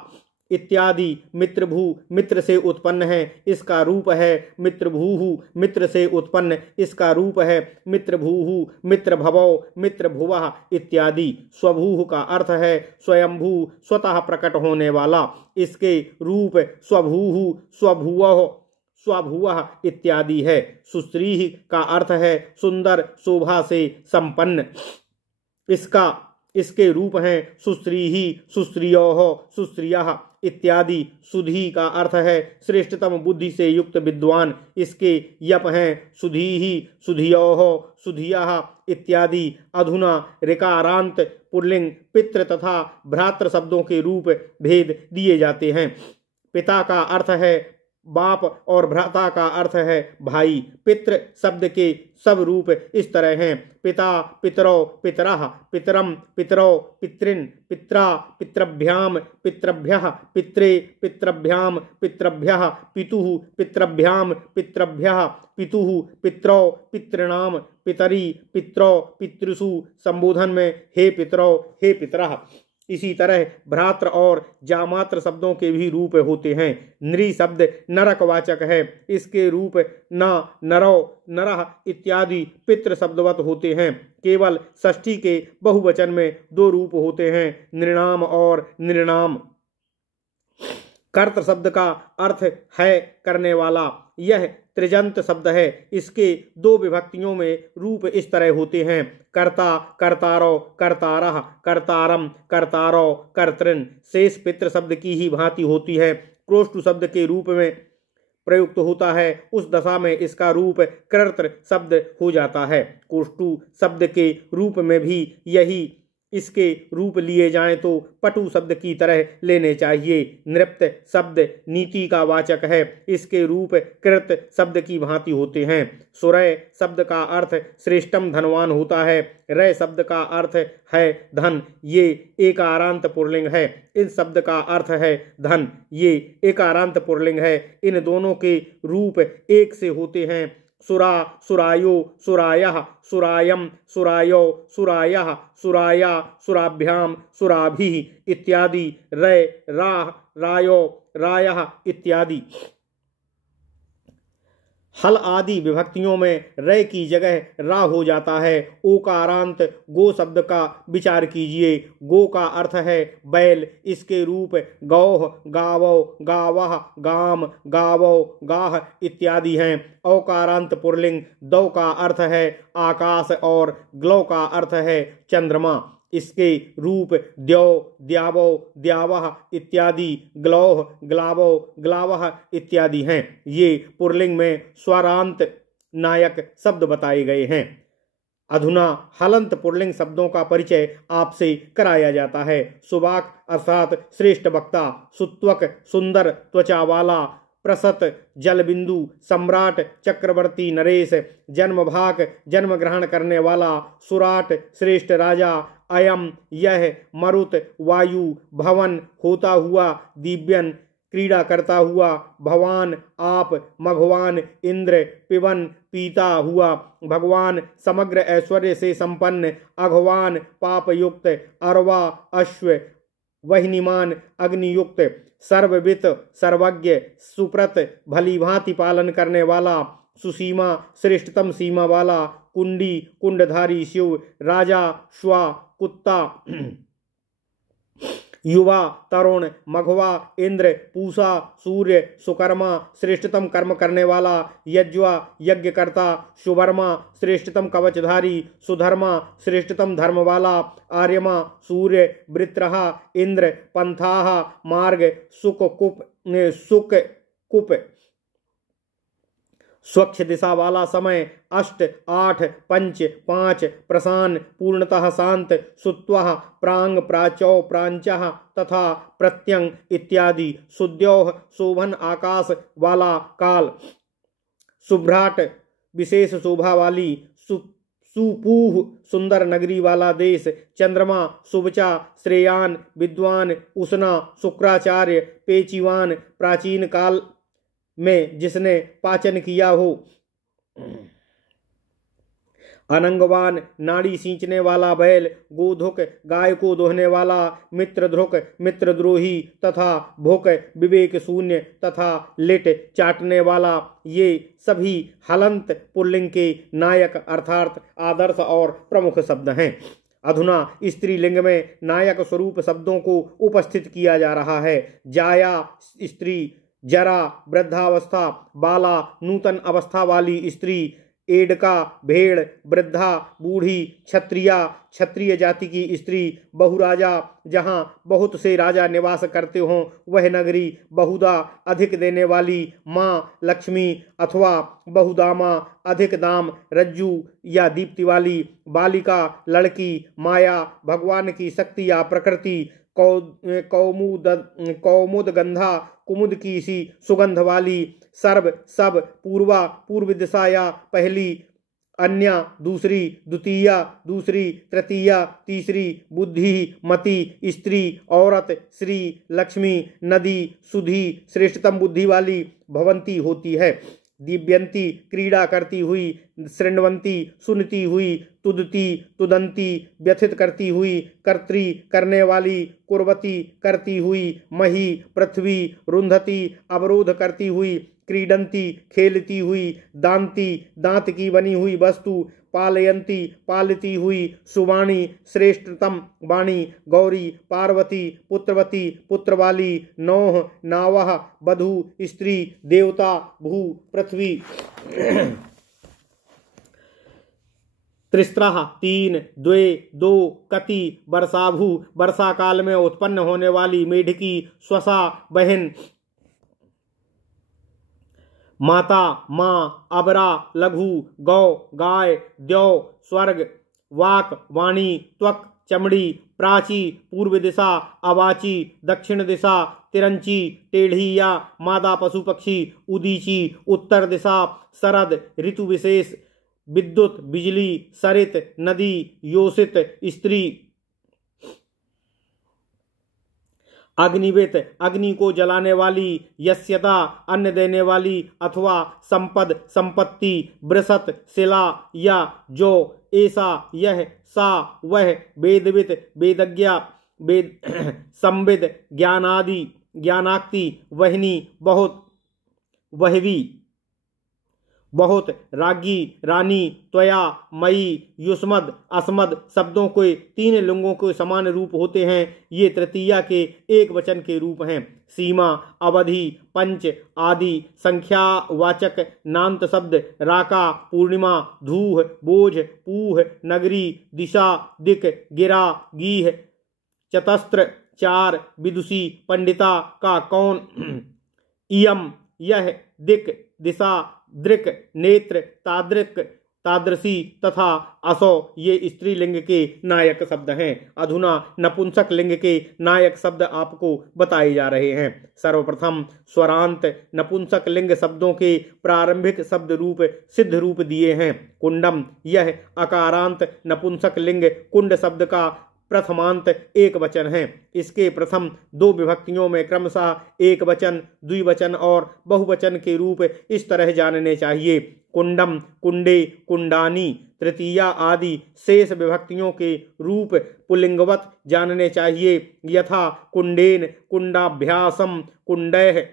इत्यादि। मित्रभू मित्र से उत्पन्न है। इसका रूप है मित्रभूः, मित्र से उत्पन्न। इसका रूप है मित्रभूः, मित्रभवौ, मित्रभुवः इत्यादि। स्वभूः का अर्थ है स्वयंभू, स्वतः प्रकट होने वाला। इसके रूप स्वभूः, स्वभुवः, स्वभुवः इत्यादि है। सुश्री का अर्थ है सुंदर, शोभा से संपन्न। इसके रूप हैं सुश्रीः, सुश्रियोः, सुश्रियः इत्यादि। सुधी का अर्थ है श्रेष्ठतम बुद्धि से युक्त विद्वान। इसके यप हैं सुधीहि, सुधियोः, सुधियः इत्यादि। अधुना ऋकारांत पुल्लिंग पितृ तथा भ्रातृ शब्दों के रूप भेद दिए जाते हैं। पिता का अर्थ है बाप और भ्राता का अर्थ है भाई। पितृ शब्द के सब रूप इस तरह हैं: पिता, पितरौ, पितरः, पितरम, पितरौ, पितृन्, पित्रा, पितृभ्याम, पितृभ्यः, पित्रे, पितृभ्याम, पितृभ्यः, पितुः, पितृभ्याम, पितृभ्यः, पितुः, पितरौ, पितॄणाम, पितरी, पितरौ, पितृसु। संबोधन में हे पितरौ, हे पितरः। इसी तरह भ्रातृ और जामात्र शब्दों के भी रूप होते हैं। नृ शब्द नरकवाचक है। इसके रूप न, नरौ, नरः इत्यादि पितृ शब्दवत होते हैं। केवल षष्ठी के बहुवचन में दो रूप होते हैं, नृणाम और नृणाम। कर्त शब्द का अर्थ है करने वाला। यह त्रिजंत शब्द है। इसके दो विभक्तियों में रूप इस तरह होते हैं: कर्ता, कर्तारो, कर्तारः, कर्तारम, कर्तारो, कर्तृन्। शेष पितृ शब्द की ही भांति होती है। क्रोष्टु शब्द के रूप में प्रयुक्त होता है। उस दशा में इसका रूप कर्तृ शब्द हो जाता है। कोष्टु शब्द के रूप में भी यही इसके रूप लिए जाएं तो पटु शब्द की तरह लेने चाहिए। नृप्त शब्द नीति का वाचक है। इसके रूप कृत शब्द की भांति होते हैं। सुरय शब्द का अर्थ श्रेष्ठम धनवान होता है। रय शब्द का अर्थ है धन। ये एकारांत पुल्लिंग है। इन शब्द का अर्थ है धन। ये एकारांत पुल्लिंग है। इन दोनों के रूप एक से होते हैं। सुरा, सुरायो, सुरायः, सुरायम, सुरायो, सुरायः, सुराया, सुराभ्याम, सुराभिः इत्यादि। रय, राह, रायो, रायः इत्यादि। हल आदि विभक्तियों में रय की जगह रा हो जाता है। ओकारांत गो शब्द का विचार कीजिए। गो का अर्थ है बैल। इसके रूप गौः, गावौ, गावः, गाम, गावौ, गाह इत्यादि हैं। औकारांत पुल्लिंग दौ का अर्थ है आकाश और ग्लौ का अर्थ है चंद्रमा। इसके रूप द्यौ, द्यावौ, द्यावः इत्यादि, ग्लौः, ग्लावौ, ग्लावः इत्यादि हैं। ये पुल्लिंग में स्वरांत नायक शब्द बताए गए हैं। अधुना हलंत पुल्लिंग शब्दों का परिचय आपसे कराया जाता है। सुवाक अर्थात श्रेष्ठ वक्ता, सुत्वक सुंदर त्वचा वाला, प्रसत जलबिंदु, सम्राट चक्रवर्ती नरेश, जन्मभाग जन्म ग्रहण करने वाला, सुराट श्रेष्ठ राजा, अयम यह, मरुत वायु, भवन होता हुआ, दिव्यन क्रीड़ा करता हुआ, भवान आप, मघवान इंद्र, पिबन पीता हुआ, भगवान समग्र ऐश्वर्य से संपन्न, अघवान पापयुक्त, अरवा अश्व, वह्निमान अग्नियुक्त, सर्ववित सर्वज्ञ, सुप्रत भली भांति पालन करने वाला, सुसीमा श्रेष्ठतम सीमा वाला, कुंडी कुंडधारी शिव, राजा श्वा कुत्ता, युवा तरुण, मघवा इंद्र, पूषा सूर्य, सुकर्मा श्रेष्ठतम कर्म करने वाला, यज्वा यज्ञकर्ता, सुवर्मा श्रेष्ठतम कवचधारी, सुधर्मा श्रेष्ठतम धर्म वाला, आर्यमा सूर्य, वृत्रः इंद्र, पंथाः मार्ग, सुक कुप स्वच्छ दिशा वाला, समय अष्ट आठ पंच पाँच, प्रसान पूर्णतः शांत, सुत्वः प्रांग प्राचौ प्रांचः तथा प्रत्यंग इत्यादि, सुद्योः शोभन आकाश वाला काल, सुभ्राट विशेष शोभा वाली, सुपूह सुंदर नगरी वाला देश, चंद्रमा शुभचा श्रेयान विद्वान, उष्णा शुक्राचार्य, पेचीवान प्राचीन काल में जिसने पाचन किया हो, अनंगवान नाड़ी सींचने वाला बैल, गोधुक गाय को दोहने वाला, मित्रध्रुक मित्रद्रोही तथा भुक विवेक शून्य तथा लिट चाटने वाला, ये सभी हलंत पुल्लिंग के नायक अर्थात आदर्श और प्रमुख शब्द हैं। अधुना स्त्रीलिंग में नायक स्वरूप शब्दों को उपस्थित किया जा रहा है। जाया स्त्री, जरा वृद्धावस्था, बाला नूतन अवस्था वाली स्त्री, एडका भेड़, वृद्धा बूढ़ी, क्षत्रिया क्षत्रिय जाति की स्त्री, बहुराजा जहाँ बहुत से राजा निवास करते हों वह नगरी, बहुधा अधिक देने वाली, माँ लक्ष्मी अथवा बहुदामा अधिक दाम, रज्जु या दीप्ति वाली, बालिका लड़की, माया भगवान की शक्ति या प्रकृति, कौमुद गंधा कुमुद की सी सुगंध वाली, सर्व सब, पूर्वा पूर्व दिशा या पहली, अन्य दूसरी, द्वितीया दूसरी, तृतीया तीसरी, बुद्धि मति स्त्री, औरत, श्री, लक्ष्मी, नदी, सुधी श्रेष्ठतम बुद्धि वाली, भवंती होती है। दिव्यंती क्रीड़ा करती हुई, शृण्वंती सुनती हुई, तुदती तुदंती व्यथित करती हुई, कर्त्री करने वाली, कुर्वती करती हुई, मही पृथ्वी, रुंधती अवरोध करती हुई, क्रीडंती खेलती हुई, दांती दांत की बनी हुई वस्तु, पालयंती पालती हुई, सुवाणी श्रेष्ठतम वाणी, गौरी पार्वती, पुत्रवती पुत्र वाली, नौह नावह वधु स्त्री, देवता भू पृथ्वी, त्रिस्त्रः तीन, द्वे दो, कति वर्षाभू वर्षा काल में उत्पन्न होने वाली, मेढकी स्वसा बहन, माता माँ, अबरा लघु, गौ गाय, द्यौ स्वर्ग, वाक वाणी, त्वक चमड़ी, प्राची पूर्व दिशा, अवाची दक्षिण दिशा, तिरंची टेढ़ी या मादा पशु पक्षी, उदीची उत्तर दिशा, शरद ऋतु विशेष, विद्युत बिजली, सरित नदी, योषित स्त्री, अग्निवित अग्नि को जलाने वाली, यस्यता अन्न देने वाली अथवा संपद संपत्ति, बृसत शिला या जो, ऐसा यह, सा वह, वेदवित वेदज्ञा, वेद संविद ज्ञानादि ज्ञानाक्ति, वहनी बहुत, वहवी बहुत, रागी रानी, त्वया मई, युष्मद अस्मद शब्दों के तीन लिंगों के समान रूप होते हैं। ये तृतीया के एक वचन के रूप हैं। सीमा, अवधि, पंच आदि संख्यावाचक नान्त शब्द, राका पूर्णिमा, धूह बोझ, पूह नगरी, दिशा दिक, गिरा गीह, चतस्त्र चार, विदुषी पंडिता का कौन, इयम यह, दिक दिशा, दृक नेत्र, तादृक तादृशी तथा असो ये स्त्रीलिंग के नायक शब्द हैं। अधुना नपुंसक लिंग के नायक शब्द आपको बताए जा रहे हैं। सर्वप्रथम स्वरांत नपुंसक लिंग शब्दों के प्रारंभिक शब्द रूप सिद्ध रूप दिए हैं। कुंडम यह अकारांत नपुंसक लिंग कुंड शब्द का प्रथमांत एक वचन है। इसके प्रथम दो विभक्तियों में क्रमशः एक वचन, द्विवचन और बहुवचन के रूप इस तरह जानने चाहिए। कुंडम, कुंडे, कुंडानी। तृतीया आदि शेष विभक्तियों के रूप पुल्लिंगवत जानने चाहिए, यथा कुंडेन, कुंडाभ्यासम, कुंडैः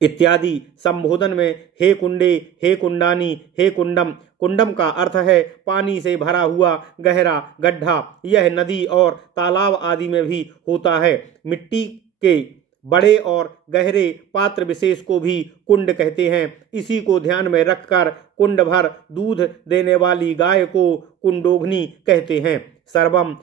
इत्यादि। संबोधन में हे कुंडे, हे कुंडानी, हे कुंडम। कुंडम का अर्थ है पानी से भरा हुआ गहरा गड्ढा। यह नदी और तालाब आदि में भी होता है। मिट्टी के बड़े और गहरे पात्र विशेष को भी कुंड कहते हैं। इसी को ध्यान में रखकर कुंड भर दूध देने वाली गाय को कुंडोघनी कहते हैं। सर्वम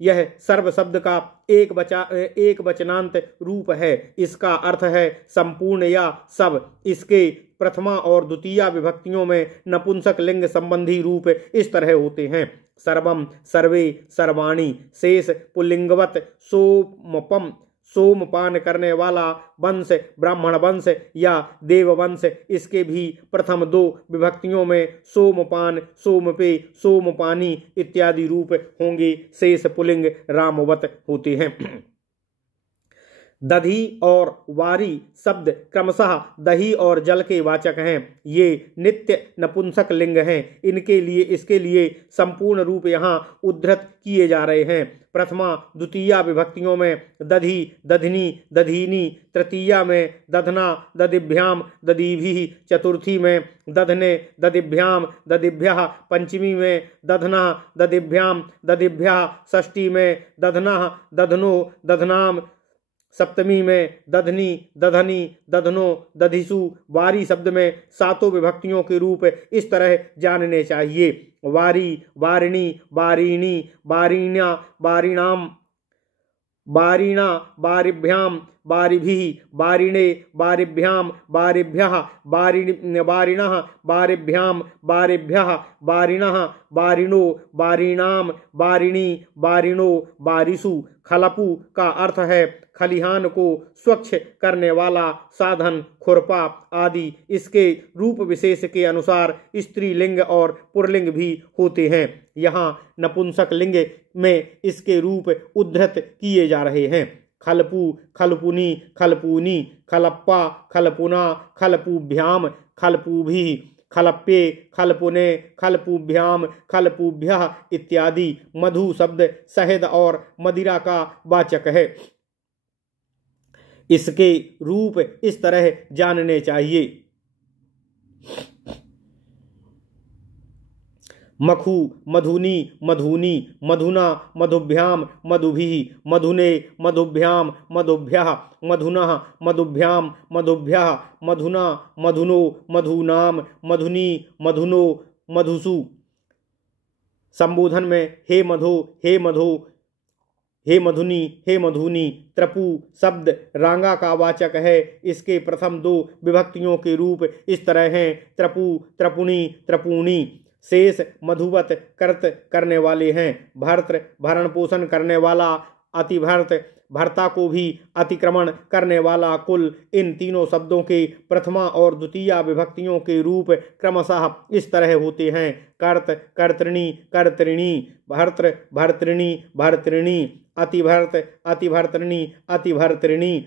यह सर्व शब्द का एक वचनांत रूप है। इसका अर्थ है संपूर्ण या सब। इसके प्रथमा और द्वितीया विभक्तियों में नपुंसक लिंग संबंधी रूप इस तरह होते हैं। सर्वम, सर्वे, सर्वाणी। शेष पुल्लिंगवत सोमपम, सोमपान करने वाला वंश, ब्राह्मण वंश या देव वंश। इसके भी प्रथम दो विभक्तियों में सोमपान, सोमपे, सोमपानी इत्यादि रूप होंगे। शेष पुल्लिंग रामवत होते हैं। दधी और वारी शब्द क्रमशः दही और जल के वाचक हैं। ये नित्य नपुंसक लिंग हैं। इसके लिए संपूर्ण रूप यहाँ उद्धृत किए जा रहे हैं। प्रथमा द्वितीया विभक्तियों में दधी, दधनी, दधीनी। तृतीया में दधना, ददिभ्याम, ददीभिः। चतुर्थी में दधने, ददिभ्याम, ददिभ्यः। पंचमी में दधना, ददिभ्याम, ददिभ्यः। षष्ठी में दधना, दधनो, दधनाम। सप्तमी में दधनी, दधनी, दधनो, दधिसु। वारी शब्द में सातों विभक्तियों के रूप इस तरह जानने चाहिए। वारी, वारिणी, वारिणी, वारिण्या, वारिणाम, वारिणा, वारिभ्याम, वारिभिः, वारिणे, वारिभ्याम, वारिभ्यः, वारिणः, वारिभ्याम, वारिभ्यः, वारिणः, वारिणो, वारिणाम, वारिणी, वारिणो, वारिषु। खलपु का अर्थ है खलिहान को स्वच्छ करने वाला साधन, खुरपा आदि। इसके रूप विशेष के अनुसार स्त्रीलिंग और पुल्लिंग भी होते हैं। यहाँ नपुंसक लिंग में इसके रूप उद्धृत किए जा रहे हैं। खलपु, खलपुनी, खलपूनी, खलप्पा, खलपुना, खलपुभ्याम, खलपुभिः, खलप्ये, खलपुने, खलपुभ्याम, खलपुभ्यः इत्यादि। मधु शब्द शहद और मदिरा का वाचक है। इसके रूप इस तरह जानने चाहिए। मखु, मधुनी, मधुनी, मधुना, मधुभ्याम, मधुभिः, मधुने, मधुभ्याम, मधुभ्यः, मधुनः, मधुभ्याम, मधुभ्यः, मधुना, मधुनो, मधुनाम, मधुनी, मधुनो, मधुसु। संबोधन में हे मधो, हे मधो, हे मधुनी, हे मधुनी। त्रपु शब्द रांगा का वाचक है। इसके प्रथम दो विभक्तियों के रूप इस तरह हैं। त्रपु, त्रपुणी, त्रपूणी। शेष मधुवत कर्त करने वाले हैं। भर्तृ भरण पोषण करने वाला, अतिभर्त भर्ता को भी अतिक्रमण करने वाला। कुल इन तीनों शब्दों के प्रथमा और द्वितीया विभक्तियों के रूप क्रमशः इस तरह होते हैं। कर्त, कर्तृणी, कर्तृणी। भर्तृ, भर्तृणी, भर्तृणी। अतिभर्त, अतिभर्तृणी, अतिभर्तृणी।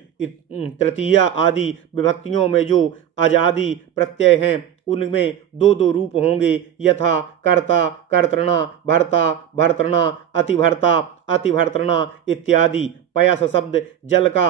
तृतीया आदि विभक्तियों में जो अजादि प्रत्यय हैं उनमें दो दो रूप होंगे, यथा कर्ता, कर्तृणा, भर्ता, भर्तृणा, अतिभर्ता, अतिभर्तृणा इत्यादि। पयस शब्द जल का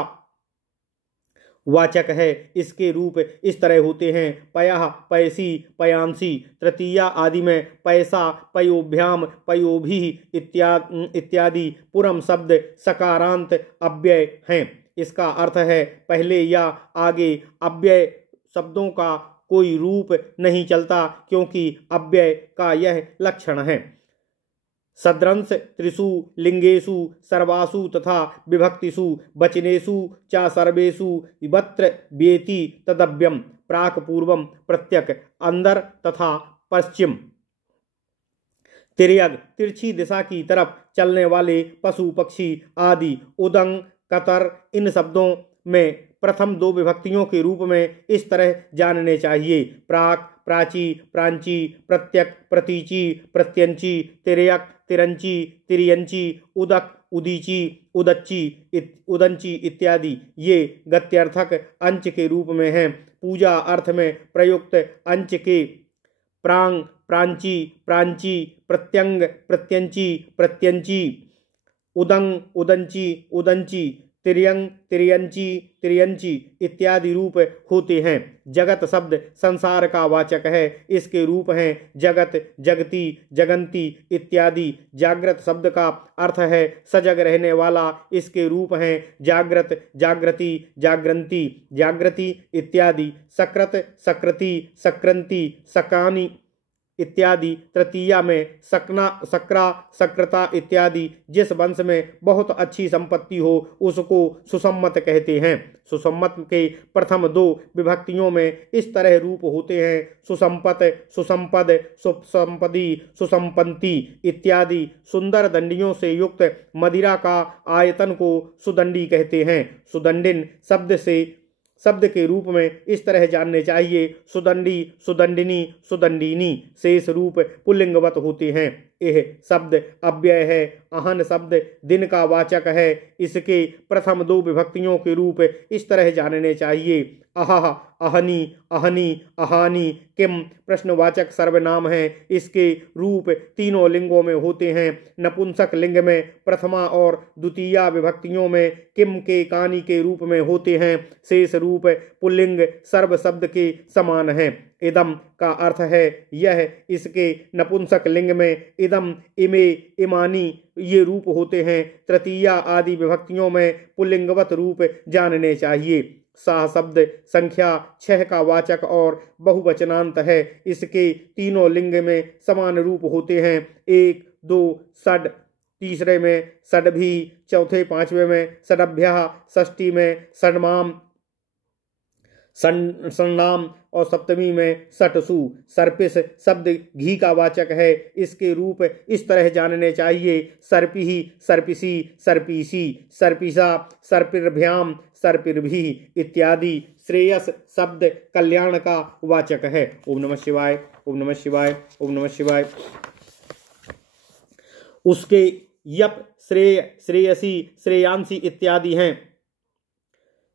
वाचक है। इसके रूप इस तरह होते हैं। पयः, पयसी, पयांसी। तृतीया आदि में पैसा, पयोभ्याम, पयोभिः इत्यादि। पुरम शब्द सकारांत अव्यय हैं। इसका अर्थ है पहले या आगे अव्यय शब्दों का कोई रूप नहीं चलता, क्योंकि अव्यय का यह लक्षण है। सद्रंश त्रिषु लिंगेषु सर्वासु तथा विभक्तिषु वचनेषु च सर्वेषु वत्र व्येति तदव्यम। प्राक, पूर्वम, प्रत्यक, अंदर तथा पश्चिम। तिर्यक, तिरछी दिशा की तरफ चलने वाले पशु पक्षी आदि। उदंग, कतर। इन शब्दों में प्रथम दो विभक्तियों के रूप में इस तरह जानने चाहिए। प्राक, प्राची, प्रांची, प्रत्यक, प्रतीची, प्रत्यंची। तिर्यक, तिरंची, तिर्यंची। उदक, उदीची, उदच्ची, उदंची इत्यादि। ये गत्यर्थक अंच के रूप में हैं। पूजा अर्थ में प्रयुक्त अंच के प्रांग, प्रांची, प्रांची, प्रत्यंग, प्रत्यंची, प्रत्यंची। उदंग, उदंची, उदंची। तिर्यंग, तिर्यंची, तिर्यंची इत्यादि रूप होते हैं। जगत शब्द संसार का वाचक है। इसके रूप हैं जगत, जगती, जगंती इत्यादि। जागृत शब्द का अर्थ है सजग रहने वाला। इसके रूप हैं जागृत, जागृति, जागृंती, जागृति इत्यादि। सकृत, सकृति, सक्रांति, सकानी इत्यादि। तृतीया में सकना, सक्रा, सकृता इत्यादि। जिस वंश में बहुत अच्छी संपत्ति हो उसको सुसम्मत कहते हैं। सुसम्मत के प्रथम दो विभक्तियों में इस तरह रूप होते हैं। सुसंपत, सुसंपद, सुसंपदी, सुसंपत्ति इत्यादि। सुंदर दंडियों से युक्त मदिरा का आयतन को सुदंडी कहते हैं। सुदंडिन शब्द के रूप में इस तरह जानने चाहिए। सुदंडी, सुदंडिनी, सुदंडिनी। शेष रूप पुल्लिंगवत होते हैं। यह शब्द अव्यय है। अहन शब्द दिन का वाचक है। इसके प्रथम दो विभक्तियों के रूप इस तरह जानने चाहिए। अहह, अहनी, अहनी, अहानी। किम प्रश्नवाचक सर्वनाम है। इसके रूप तीनों लिंगों में होते हैं। नपुंसक लिंग में प्रथमा और द्वितीया विभक्तियों में किम के कानी के रूप में होते हैं। शेष रूप पुल्लिंग सर्व शब्द के समान है। इदम का अर्थ है यह। इसके नपुंसक लिंग में इदम, इमे, इमानी ये रूप होते हैं। तृतीया आदि विभक्तियों में पुल्लिंगवत रूप जानने चाहिए। साह शब्द संख्या 6 का वाचक और बहुवचनांत है। इसके तीनों लिंग में समान रूप होते हैं। 1, 2 षड, तीसरे में षड्भी, चौथे पांचवे में षडभ्यः, षष्ठी में षण्माम षण्णाम और सप्तमी में षट्सु। सर्पिस शब्द घी का वाचक है। इसके रूप इस तरह जानने चाहिए। सर्पिहि, सर्पिसी, सर्पीसी, सर्पिसा, सर्पिर्भ्याम, सर्पिर्भी इत्यादि। श्रेयस शब्द कल्याण का वाचक है। ओम नमः शिवाय, ओम नमः शिवाय, ओम नमः शिवाय। उसके यप, श्रेय, श्रेयसी, श्रेयांसी इत्यादि हैं।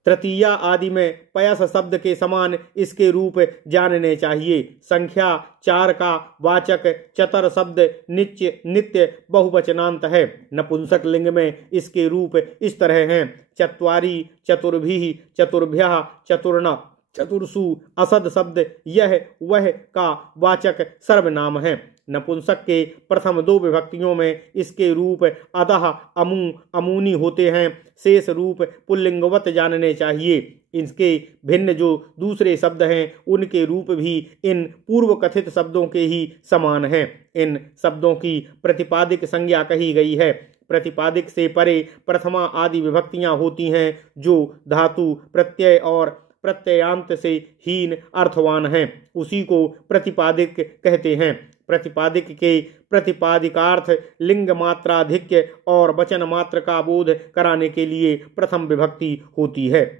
तृतीया आदि में पयस शब्द के समान इसके रूप जानने चाहिए। संख्या 4 का वाचक चतर शब्द नित्य, नित्य बहुवचनांत है। नपुंसक लिंग में इसके रूप इस तरह हैं। चत्वारी, चतुर्भिः, चतुर्भ्यः, चतुर्ण, चतुर्षु। असद शब्द यह वह का वाचक सर्वनाम है। नपुंसक के प्रथम 2 विभक्तियों में इसके रूप अतः, अमू, अमूनी होते हैं। शेष रूप पुल्लिंगवत जानने चाहिए। इसके भिन्न जो दूसरे शब्द हैं उनके रूप भी इन पूर्व कथित शब्दों के ही समान हैं। इन शब्दों की प्रतिपादिक संज्ञा कही गई है। प्रतिपादिक से परे प्रथमा आदि विभक्तियां होती हैं जो धातु, प्रत्यय और प्रत्ययांत से हीन अर्थवान हैं। उसी को प्रतिपादिक कहते हैं। प्रतिपादिक के प्रतिपादिकार्थ लिंग मात्राधिक्य और वचन मात्र का बोध कराने के लिए प्रथम विभक्ति होती है।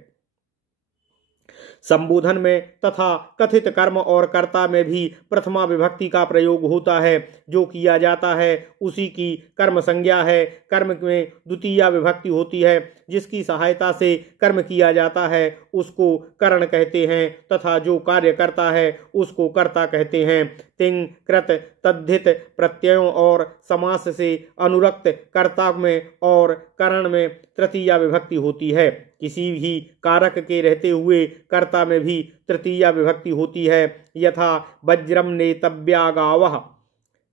संबोधन में तथा कथित कर्म और कर्ता में भी प्रथमा विभक्ति का प्रयोग होता है। जो किया जाता है उसी की कर्म संज्ञा है। कर्म में द्वितीया विभक्ति होती है। जिसकी सहायता से कर्म किया जाता है उसको करण कहते हैं तथा जो कार्य करता है उसको कर्ता कहते हैं। तिंग, कृत, तद्धित प्रत्ययों और समास से अनुरक्त कर्ता में और करण में तृतीया विभक्ति होती है। किसी भी कारक के रहते हुए कर्ता में भी तृतीया विभक्ति होती है। यथा वज्रम नेतव्यागावः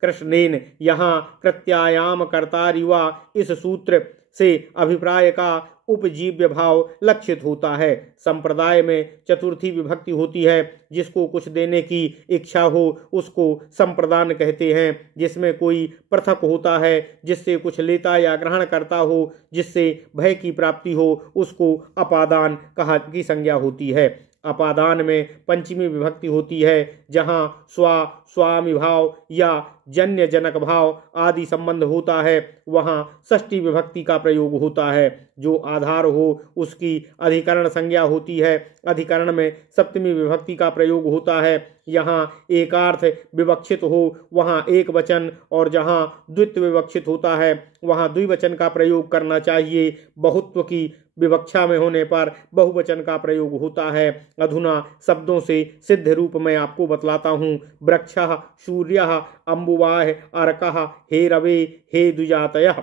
कृष्णेन, यहाँ कृत्यायाम कर्तारिवा इस सूत्र से अभिप्राय का उपजीव्य भाव लक्षित होता है। संप्रदाय में चतुर्थी विभक्ति होती है। जिसको कुछ देने की इच्छा हो उसको संप्रदान कहते हैं। जिसमें कोई पृथक होता है, जिससे कुछ लेता या ग्रहण करता हो, जिससे भय की प्राप्ति हो उसको अपादान कहा की संज्ञा होती है। अपादान में पंचमी विभक्ति होती है। जहाँ स्वा, स्वामी भाव या जन्य जनक भाव आदि संबंध होता है वहाँ षष्ठी विभक्ति का प्रयोग होता है। जो आधार हो उसकी अधिकरण संज्ञा होती है। अधिकरण में सप्तमी विभक्ति का प्रयोग होता है। यहाँ एकार्थ विवक्षित हो वहाँ एक वचन और जहाँ द्वित्व विवक्षित होता है वहाँ द्विवचन का प्रयोग करना चाहिए। बहुत्व की विवक्षा में होने पर बहुवचन का प्रयोग होता है। अधुना शब्दों से सिद्ध रूप में आपको बतलाता हूँ। वृक्षः, सूर्यः, अम्बुवाः, अर्कः, हे रवे, हे द्विजातयः।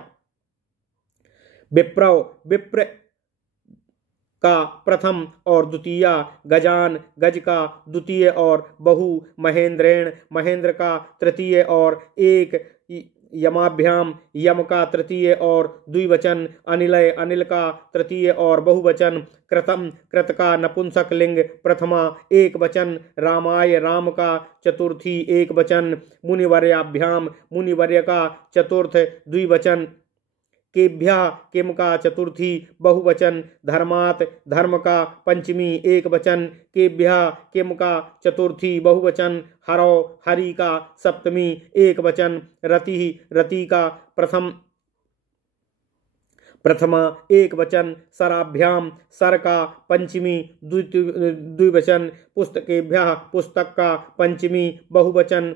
विप्रौ, विप्र का प्रथम और द्वितीया, गजान, गज का द्वितीय और बहु, महेंद्रेण, महेंद्र का तृतीय और एक, यमाभ्याम, यम का तृतीय और द्विवचन, अनिलय, अनिल का तृतीय और बहुवचन, कृतम, कृत का नपुंसक लिंग प्रथमा एक वचन, रामाय, राम का चतुर्थी एक वचन, मुनिवर्याभ्याम, मुनिवर्य का चतुर्थ द्विवचन, केभ्यः, किम का चतुर्थी बहुवचन, धर्मात्, धर्म का पंचमी एक वचन, केभ्यः, किम का चतुर्थी बहुवचन, हरौ, हरि का सप्तमी एक वचन, रति, रति का प्रथमा एक वचन, सराभ्याम, सर का पंचमी द्विवचन, पुस्तकेभ्यः, पुस्तक का पंचमी बहुवचन,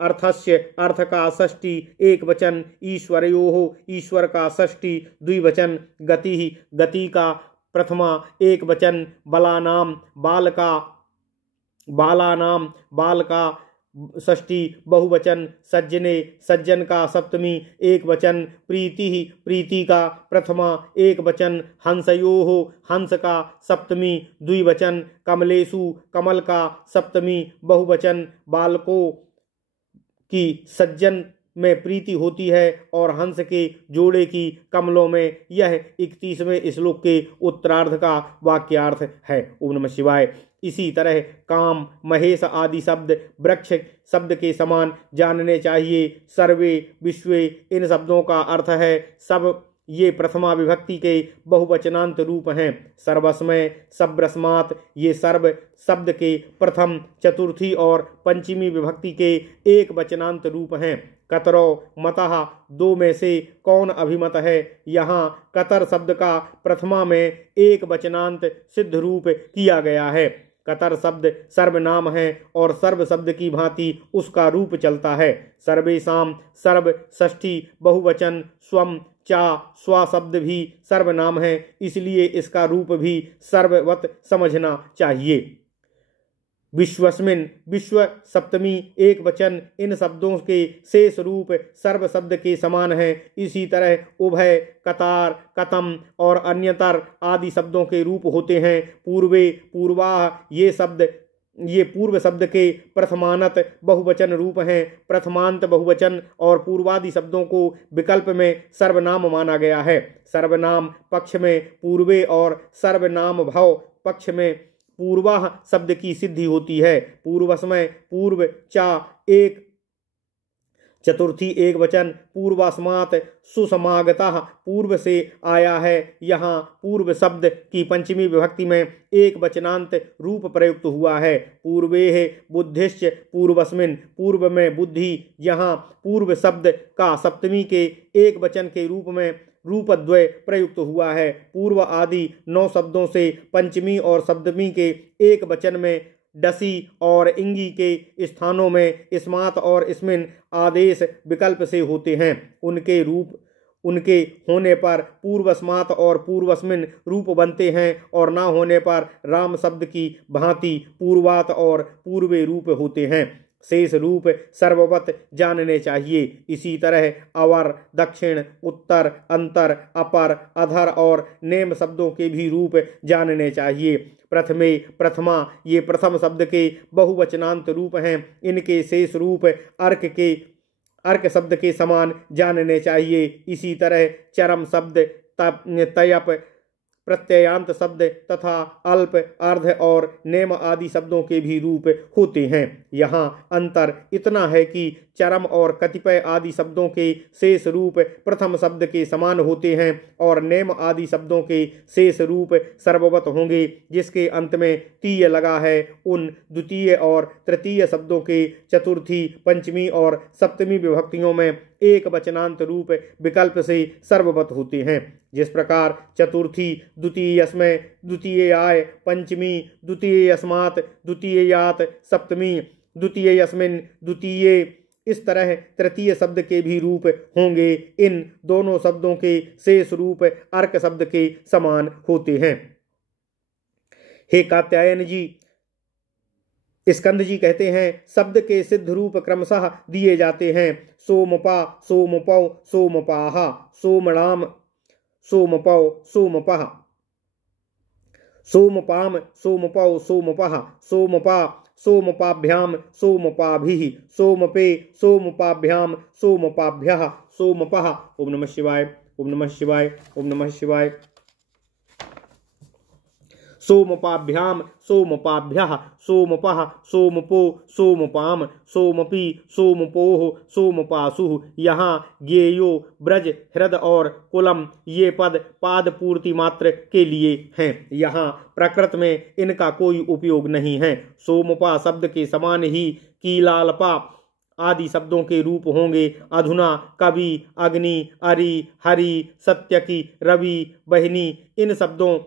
अर्थस्य, अर्थ का षष्ठी एक वचन, ईश्वरयोः, ईश्वर का षष्ठी द्विवचन, गति, गति का प्रथमा एक वचन, बलानाम, बाल का, बालानाम, बाल का षष्ठी बहुवचन सज्जने, सज्जन का सप्तमी एक वचन, प्रीति प्रीति का प्रथमा एक वचन, हंसयोः हंस का सप्तमी द्विवचन, कमलेषु कमल का सप्तमी बहुवचन, बालकों की सज्जन में प्रीति होती है और हंस के जोड़े की कमलों में। यह 31वें श्लोक के उत्तरार्ध का वाक्यार्थ है। ओम नमः शिवाय। इसी तरह काम, महेश आदि शब्द वृक्ष शब्द के समान जानने चाहिए। सर्वे, विश्वे इन शब्दों का अर्थ है सब। ये प्रथमा विभक्ति के बहुवचनांत रूप हैं। सर्वस्मय, सर्वस्मात् ये सर्व शब्द के प्रथम, चतुर्थी और पंचमी विभक्ति के एक वचनांत रूप हैं। कतरो मतः दो में से कौन अभिमत है। यहाँ कतर शब्द का प्रथमा में एक वचनांत सिद्ध रूप किया गया है। कतर शब्द सर्वनाम है और सर्व शब्द की भांति उसका रूप चलता है। सर्वेषां सर्व षष्ठी बहुवचन, स्वम चा स्वा शब्द भी सर्वनाम है, इसलिए इसका रूप भी सर्ववत समझना चाहिए। विश्वस्मिन विश्व सप्तमी एक वचन, इन शब्दों के शेष रूप सर्व शब्द के समान है। इसी तरह उभय, कतार, कतम और अन्यतर आदि शब्दों के रूप होते हैं। पूर्वे, पूर्वाह ये पूर्व शब्द के प्रथमानत बहुवचन रूप हैं। प्रथमांत बहुवचन और पूर्वादि शब्दों को विकल्प में सर्वनाम माना गया है। सर्वनाम पक्ष में पूर्वे और सर्वनाम भाव पक्ष में पूर्वाह शब्द की सिद्धि होती है। पूर्वस्मय पूर्व चा एक चतुर्थी एक वचन, पूर्वास्मात् सुसमागतः पूर्व से आया है। यहाँ पूर्व शब्द की पंचमी विभक्ति में एक वचनांत रूप प्रयुक्त हुआ है। पूर्वे बुद्धिश्च पूर्वस्मिन पूर्व में बुद्धि, यहाँ पूर्व शब्द का सप्तमी के एक वचन के रूप में रूपद्वय प्रयुक्त हुआ है। पूर्व आदि 9 शब्दों से पंचमी और सप्तमी के एक वचन में डसी और इंगी के स्थानों में स्मात और स्मिन आदेश विकल्प से होते हैं। उनके होने पर पूर्वस्मात और पूर्वस्मिन रूप बनते हैं और ना होने पर राम शब्द की भांति पूर्वात और पूर्वे रूप होते हैं। शेष रूप सर्ववत जानने चाहिए। इसी तरह अवर, दक्षिण, उत्तर, अंतर, अपर, अधर और नेम शब्दों के भी रूप जानने चाहिए। प्रथमे, प्रथमा ये प्रथम शब्द के बहुवचनांत रूप हैं। इनके शेष रूप अर्क शब्द के समान जानने चाहिए। इसी तरह चरम शब्द, तयप प्रत्ययांत शब्द तथा अल्प, अर्ध और नेम आदि शब्दों के भी रूप होते हैं। यहाँ अंतर इतना है कि चरम और कतिपय आदि शब्दों के शेष रूप प्रथम शब्द के समान होते हैं और नेम आदि शब्दों के शेष रूप सर्ववत होंगे। जिसके अंत में तीय लगा है उन द्वितीय और तृतीय शब्दों के चतुर्थी, पंचमी और सप्तमी विभक्तियों में एक वचनांत रूप विकल्प से सर्ववत होते हैं। जिस प्रकार चतुर्थी द्वितीयस्मै, द्वितीयाय, पंचमी द्वितीयस्मात्, द्वितीयात्, सप्तमी द्वितीयस्मिन्, द्वितीये, इस तरह तृतीय शब्द के भी रूप होंगे। इन दोनों शब्दों के शेष रूप अर्क शब्द के समान होते हैं। हे कात्यायन जी, स्कंद जी कहते हैं शब्द के सिद्ध रूप क्रमशः दिए जाते हैं। सोमपा, सोमपौ, सोमपाह, सोमणाम, सोमपौ, सोमपः, सोमपाम, सोमपौ, सोमपः, सोमपा, सोमपाभ्याम, सोमपाभिः, सोमपे, सोमपाभ्याम, सोमपाभ्यः, सोमपः। ओम नमः शिवाय, ओम नमः शिवाय, ओम नमः शिवाय। सोमपाभ्याम, सोमपाभ्यः, सोमपः, सोमपो, सोमपाम, सोमपि, सोमपोः, सोमपासुः। यहाँ ज्ञेयो, ब्रज, हृद और कुलम ये पद पाद पूर्ति मात्र के लिए हैं। यहाँ प्रकृत में इनका कोई उपयोग नहीं है। सोमपा शब्द के समान ही कीलालपा आदि शब्दों के रूप होंगे। अधुना, कवि, अग्नि, अरि, हरि, सत्यकी, रवि, बहिनी इन शब्दों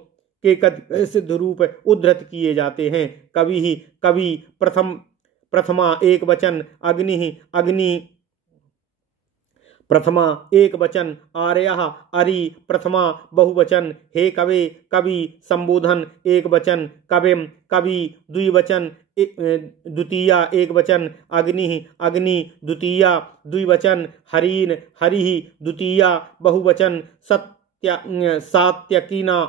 के सिद्ध रूप उद्धृत किए जाते हैं। कवि प्रथमा एक वचन, अग्नि अग्नि प्रथमा एक वचन, आर्यः अरि प्रथमा बहुवचन। हे कवे, कवि संबोधन एक वचन, कविम कवि द्विवचन। द्वितीया एक वचन, अग्नि अग्नि द्वितीया द्विवचन, हरीन हरिः द्वितीया बहुवचन, सात्यकीना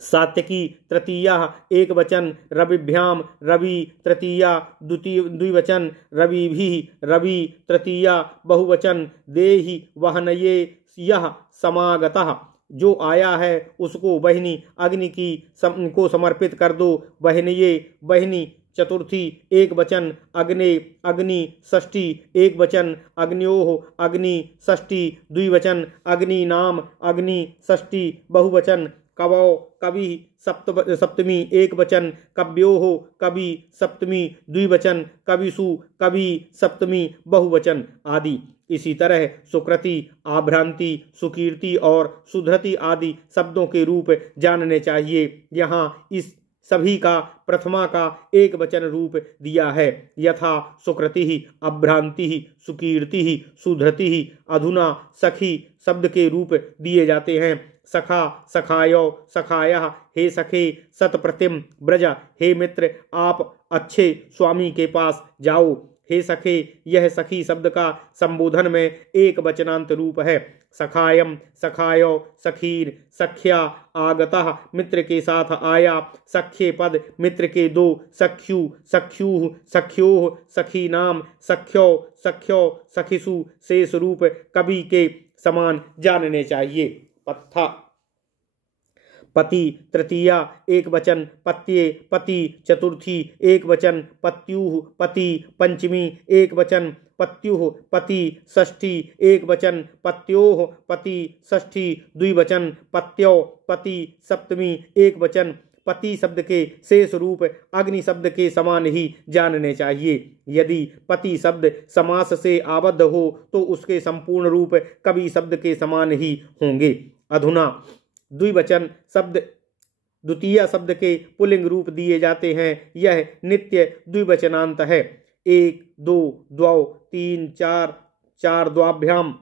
सात्यकी तृतीया एक वचन, रविभ्याम रवि तृतीया द्विवचन, रविभिः रवि तृतीया बहुवचन, देहि वहनये यह समागतः जो आया है उसको बहिनी अग्नि को समर्पित कर दो। बहिनये बहिनी चतुर्थी एक वचन, अग्ने अग्नि षष्ठी एक वचन, अग्न्योः अग्नि षष्ठी द्विवचन, अग्नि नाम अग्नि षष्ठी बहुवचन, कवौ कवि सप्तमी एक वचन, कव्योः कवि सप्तमी द्विवचन, कविषु कवि सप्तमी बहुवचन आदि। इसी तरह सुकृति, आभ्रांति, सुकीर्ति और सुधृति आदि शब्दों के रूप जानने चाहिए। यहाँ इस सभी का प्रथमा का एक वचन रूप दिया है। यथा सुकृति, अभ्रांति, सुकीर्ति, सुधृति। अधुना सखी शब्द के रूप दिए जाते हैं। सखा सखायो सखाया, हे सखे सतप्रतिम ब्रज, हे मित्र आप अच्छे स्वामी के पास जाओ। हे सखे यह सखी शब्द का संबोधन में एक वचनांत रूप है। सखायम सखायो सखीर, सख्या आगतः मित्र के साथ आया। सख्ये पद मित्र के दो, सख्यु सख्युः सख्योः, सखी नाम सख्यो सख्यो सखिसु शेष रूप कवि के समान जानने चाहिए। पत्था पति तृतीया एक वचन, पत्ये पति चतुर्थी एक वचन, पत्युः पति पंचमी एक वचन, पत्युः पति षष्ठी एक वचन, पत्योः पति षष्ठी द्विवचन, पत्यो पति सप्तमी एक वचन। पति शब्द के शेष रूप अग्नि शब्द के समान ही जानने चाहिए। यदि पति शब्द समास से आबद्ध हो तो उसके संपूर्ण रूप कवि शब्द के समान ही होंगे। अधुना द्विवचन शब्द द्वितीय शब्द के पुल्लिंग रूप दिए जाते हैं। यह नित्य द्विवचनांत है। एक दो द्वौ तीन चार, चार द्वाभ्याम,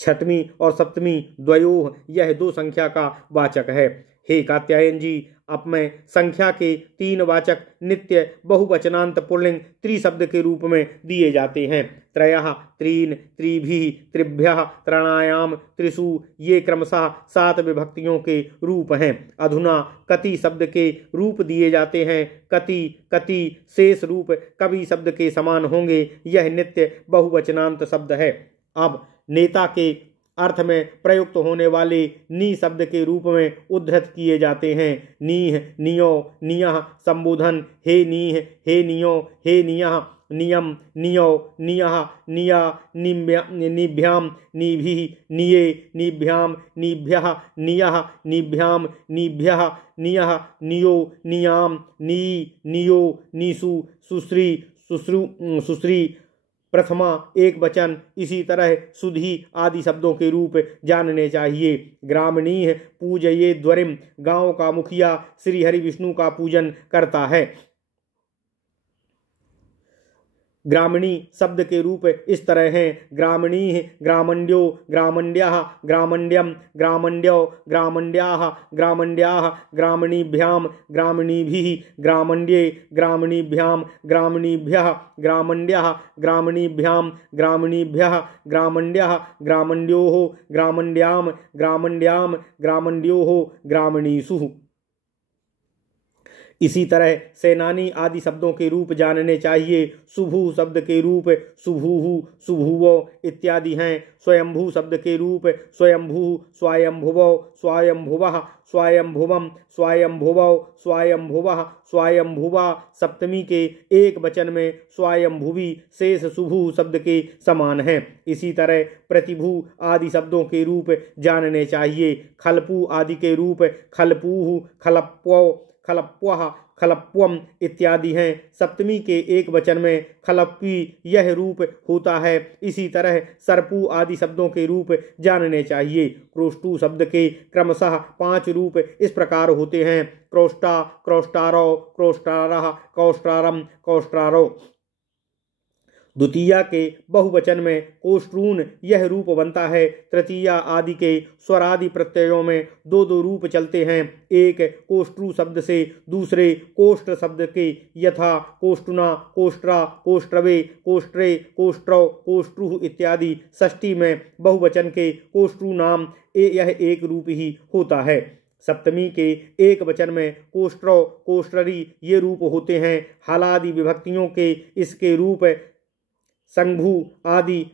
छठवीं और सप्तमी द्वयोः, यह दो संख्या का वाचक है। हे कात्यायन जी, अब मैं संख्या के तीन वाचक नित्य बहुवचनांत पुल्लिंग त्रिशब्द के रूप में दिए जाते हैं। त्रयः त्रीन, त्रिभिः त्रिभ्यः, त्रणायाम त्रिषु, ये क्रमशः 7 विभक्तियों के रूप हैं। अधुना कति शब्द के रूप दिए जाते हैं। कति कति शेष रूप कवि शब्द के समान होंगे। यह नित्य बहुवचनांत शब्द है। अब नेता के अर्थ में प्रयुक्त होने वाले नी शब्द के रूप में उद्धृत किए जाते हैं। नीह नियो नियः संबोधन, हे नीह हे नियो हे नियः, नियम नियो नियः निया, निभ्याम निभिः निये, निभ्याम निभ्यः नियः, निभ्याम निभ्यः नियः, नियो नियाम नी नियो नीसु, सुश्री सुश्री प्रथमा एक वचन। इसी तरह सुधी आदि शब्दों के रूप जानने चाहिए। ग्रामणीह पूजये द्वरिम, गांव का मुखिया श्री हरि विष्णु का पूजन करता है। ग्रामणी शब्द के रूप इस तरह हैं। ग्रामणीः ग्रामण्यो ग्रामण्ड्याः, ग्रामण्ड्यम ग्रामण्ड्यो ग्रामण्ड्याः, ग्रामण्ड्याः ग्रामणीभ्याम ग्रामणीभिः, ग्रामण्ड्ये ग्रामणीभ्याम ग्रामणीभ्यः, ग्रामण्ड्यः ग्रामणीभ्याम ग्रामणीभ्यः, ग्रामण्ड्यः ग्रामण्ड्योः ग्रामण्ड्याम ग्रामण्ड्याम ग्रामण्ड्योः ग्रामणीषु। इसी तरह सेनानी आदि शब्दों के रूप जानने चाहिए। शुभु शब्द के रूप शुभुहु शुभुवो इत्यादि हैं। स्वयंभू शब्द के रूप स्वयंभू स्वायंभुवो स्वायंभुवः, स्वायंभुवम स्वायंभुवो स्वायंभुवः स्वायंभुवा। सप्तमी के एक वचन में स्वायंभुवी शेष शुभु शब्द के समान है। इसी तरह प्रतिभू आदि शब्दों के रूप जानने चाहिए। खलपू आदि के रूप खलपूहु खलप्वो खलप्वः खलप्वम इत्यादि हैं। सप्तमी के एक वचन में खलप्वी यह रूप होता है। इसी तरह सर्पू आदि शब्दों के रूप जानने चाहिए। क्रोष्टू शब्द के क्रमशः 5 रूप इस प्रकार होते हैं। क्रोष्टा क्रोष्टारो क्रोष्टारः कौष्ट्रारम कौष्ट्रारो। द्वितीया के बहुवचन में कोष्टरून यह रूप बनता है। तृतीया आदि के स्वरादि प्रत्ययों में दो दो रूप चलते हैं। एक कोष्टृ शब्द से दूसरे कोष्ठ शब्द के, यथा कोष्टुना, कोष्ट्रा, कोष्ट्रवे, कोष्ट्रे, कोष्ट्रौ, कोष्ट्रु इत्यादि। षष्ठी में बहुवचन के कोष्टृ नाम यह एक रूप ही होता है। सप्तमी के एक वचन में कोष्ट्रौ, कोष्ट्ररी ये रूप होते हैं। हलादि विभक्तियों के इसके रूप संभू आदि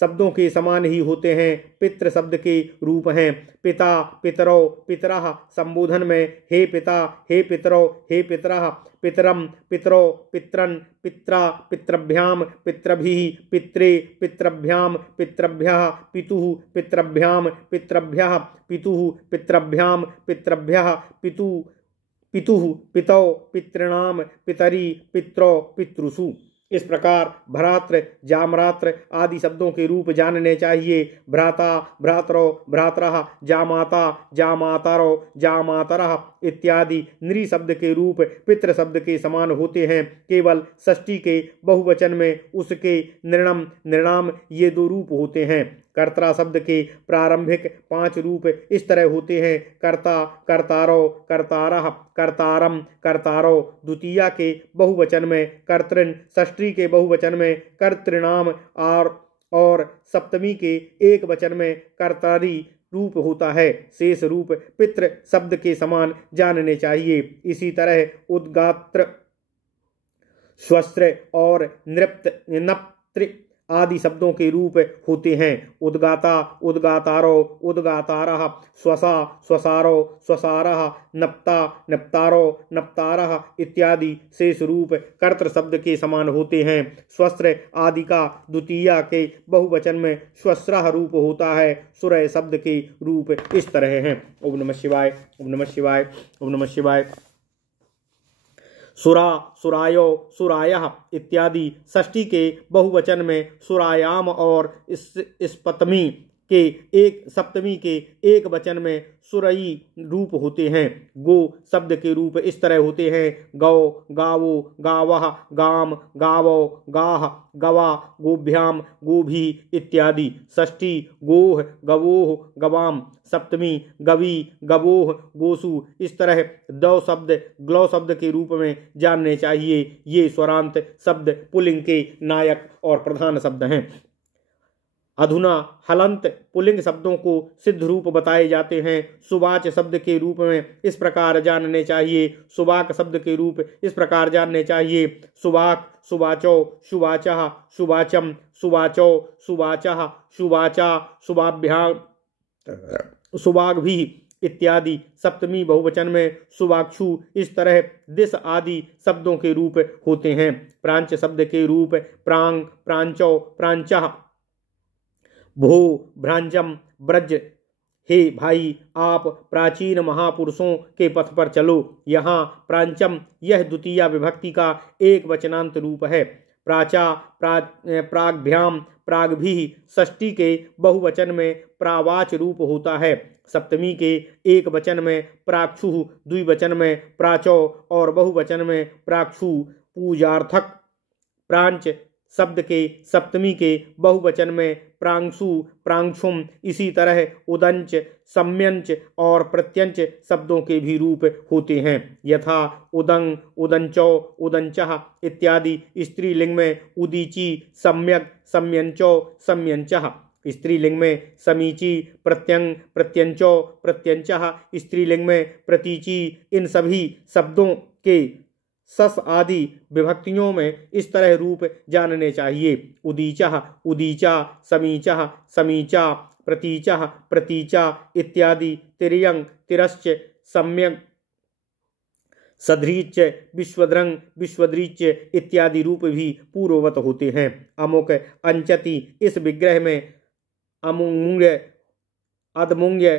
शब्दों के समान ही होते हैं। पितृ शब्द के रूप हैं पिता, पितरौ, पितरः। संबोधन में हे पिता, हे पितरौ, हे पितरः, पितरम, पितरौ, पित्रन, पित्रा, पितृभ्याम, पितृभिः, पित्रे, पितृभ्याम, पितृभ्यः, पितुः, पितृभ्याम, पितृभ्यः, पितुः, पितृभ्याम, पितृभ्यः, पितुः, पितौ, पितॄणाम, पितरी, पित्रौ, पितृसु। इस प्रकार भ्रातृ, जामरात्र आदि शब्दों के रूप जानने चाहिए। भ्राता, भ्रातरौ, भ्रातरः, जामाता, जामातरौ, जामातरः इत्यादि नृ शब्द के रूप पितृ शब्द के समान होते हैं। केवल षष्ठी के बहुवचन में उसके नृणम, नृणाम ये दो रूप होते हैं। कर्ता शब्द के प्रारंभिक 5 रूप इस तरह होते हैं। कर्ता, कर्तारो, कर्तारः, कर्तारम, कर्तारो। द्वितीया के बहुवचन में कर्तृन, षष्ठी के बहुवचन में कर्तृणाम और सप्तमी के एक वचन में कर्तारी रूप होता है। शेष रूप पितृ शब्द के समान जानने चाहिए। इसी तरह उद्गात्र, स्वस्त्र और नृप्त, नप्त्र आदि शब्दों के रूप होते हैं। उद्गाता, उद्गातारो, उद्गातारः, स्वसा, स्वसारो, स्वसारः, नप्ता, नप्तारो, नप्तारः इत्यादि शेष रूप कर्तृ शब्द के समान होते हैं। स्वस्त्र आदि का द्वितीया के बहुवचन में स्वस्रः रूप होता है। सुरय शब्द के रूप इस तरह हैं। ओम नमः शिवाय, ओम नमः शिवाय, ओम नमः शिवाय। सुरा, सुरायो, सुरायः इत्यादि षष्ठी के बहुवचन में सुरायाम और सप्तमी के एक वचन में सुरई रूप होते हैं। गो शब्द के रूप इस तरह होते हैं। गौ, गावो, गावः, गाम, गावो, गाह, गवा, गोभ्याम, गोभी इत्यादि। षष्ठी गोह, गवोह, गवाम। सप्तमी गवी, गवोह, गोसु। इस तरह दौ शब्द ग्लौ शब्द के रूप में जानने चाहिए। ये स्वरांत शब्द पुल्लिंग के नायक और प्रधान शब्द हैं। अधुना हलंत पुल्लिंग शब्दों को सिद्ध रूप बताए जाते हैं। सुवाच शब्द के रूप में इस प्रकार जानने चाहिए। सुवाक शब्द के रूप इस प्रकार जानने चाहिए। सुवाक, सुवाचो, सुवाचः, सुवाचम, सुवाचो, सुवाचः, सुवाचा, सुवाभ्याम, सुवाग्भिः इत्यादि। सप्तमी बहुवचन में सुवाक्षु। इस तरह दिश आदि शब्दों के रूप होते हैं। प्रांच शब्द के रूप प्रांग, प्रांचौ, प्रांचः, भो, भ्रांजम, ब्रज। हे भाई, आप प्राचीन महापुरुषों के पथ पर चलो। यहाँ प्रांचम यह द्वितीया विभक्ति का एक वचनांत रूप है। प्राचा, प्राग्भ्याम, प्राग्भिः षष्ठी के बहुवचन में प्रावाच रूप होता है। सप्तमी के एक वचन में प्राक्षु, द्विवचन में प्राचौ और बहुवचन में प्राक्षु पूजार्थक। प्रांच शब्द के सप्तमी के बहुवचन में प्रांशु, प्रांशुम। इसी तरह उदंच, सम्यंच और प्रत्यंच शब्दों के भी रूप होते हैं। यथा उदंग, उदंचौ, उदंचः इत्यादि। स्त्रीलिंग में उदीची, सम्यक, सम्यंचौ, सम्यंचः। स्त्रीलिंग में समीची, प्रत्यंग, प्रत्यंचौ, प्रत्यंचः। स्त्रीलिंग में प्रतीची। इन सभी शब्दों के सस आदि विभक्तियों में इस तरह रूप जानने चाहिए। उदीचः, उदीचा, समीचः, समीचा, प्रतीचः, प्रतीचा इत्यादि। तिर्यंग, तिरश्च, सम्यक, सध्रीच, विश्वद्रंग, विश्वद्रीच इत्यादि रूप भी पूर्ववत होते हैं। अमुक, अंचति इस विग्रह में अमुंग्य, अदमुंग्य,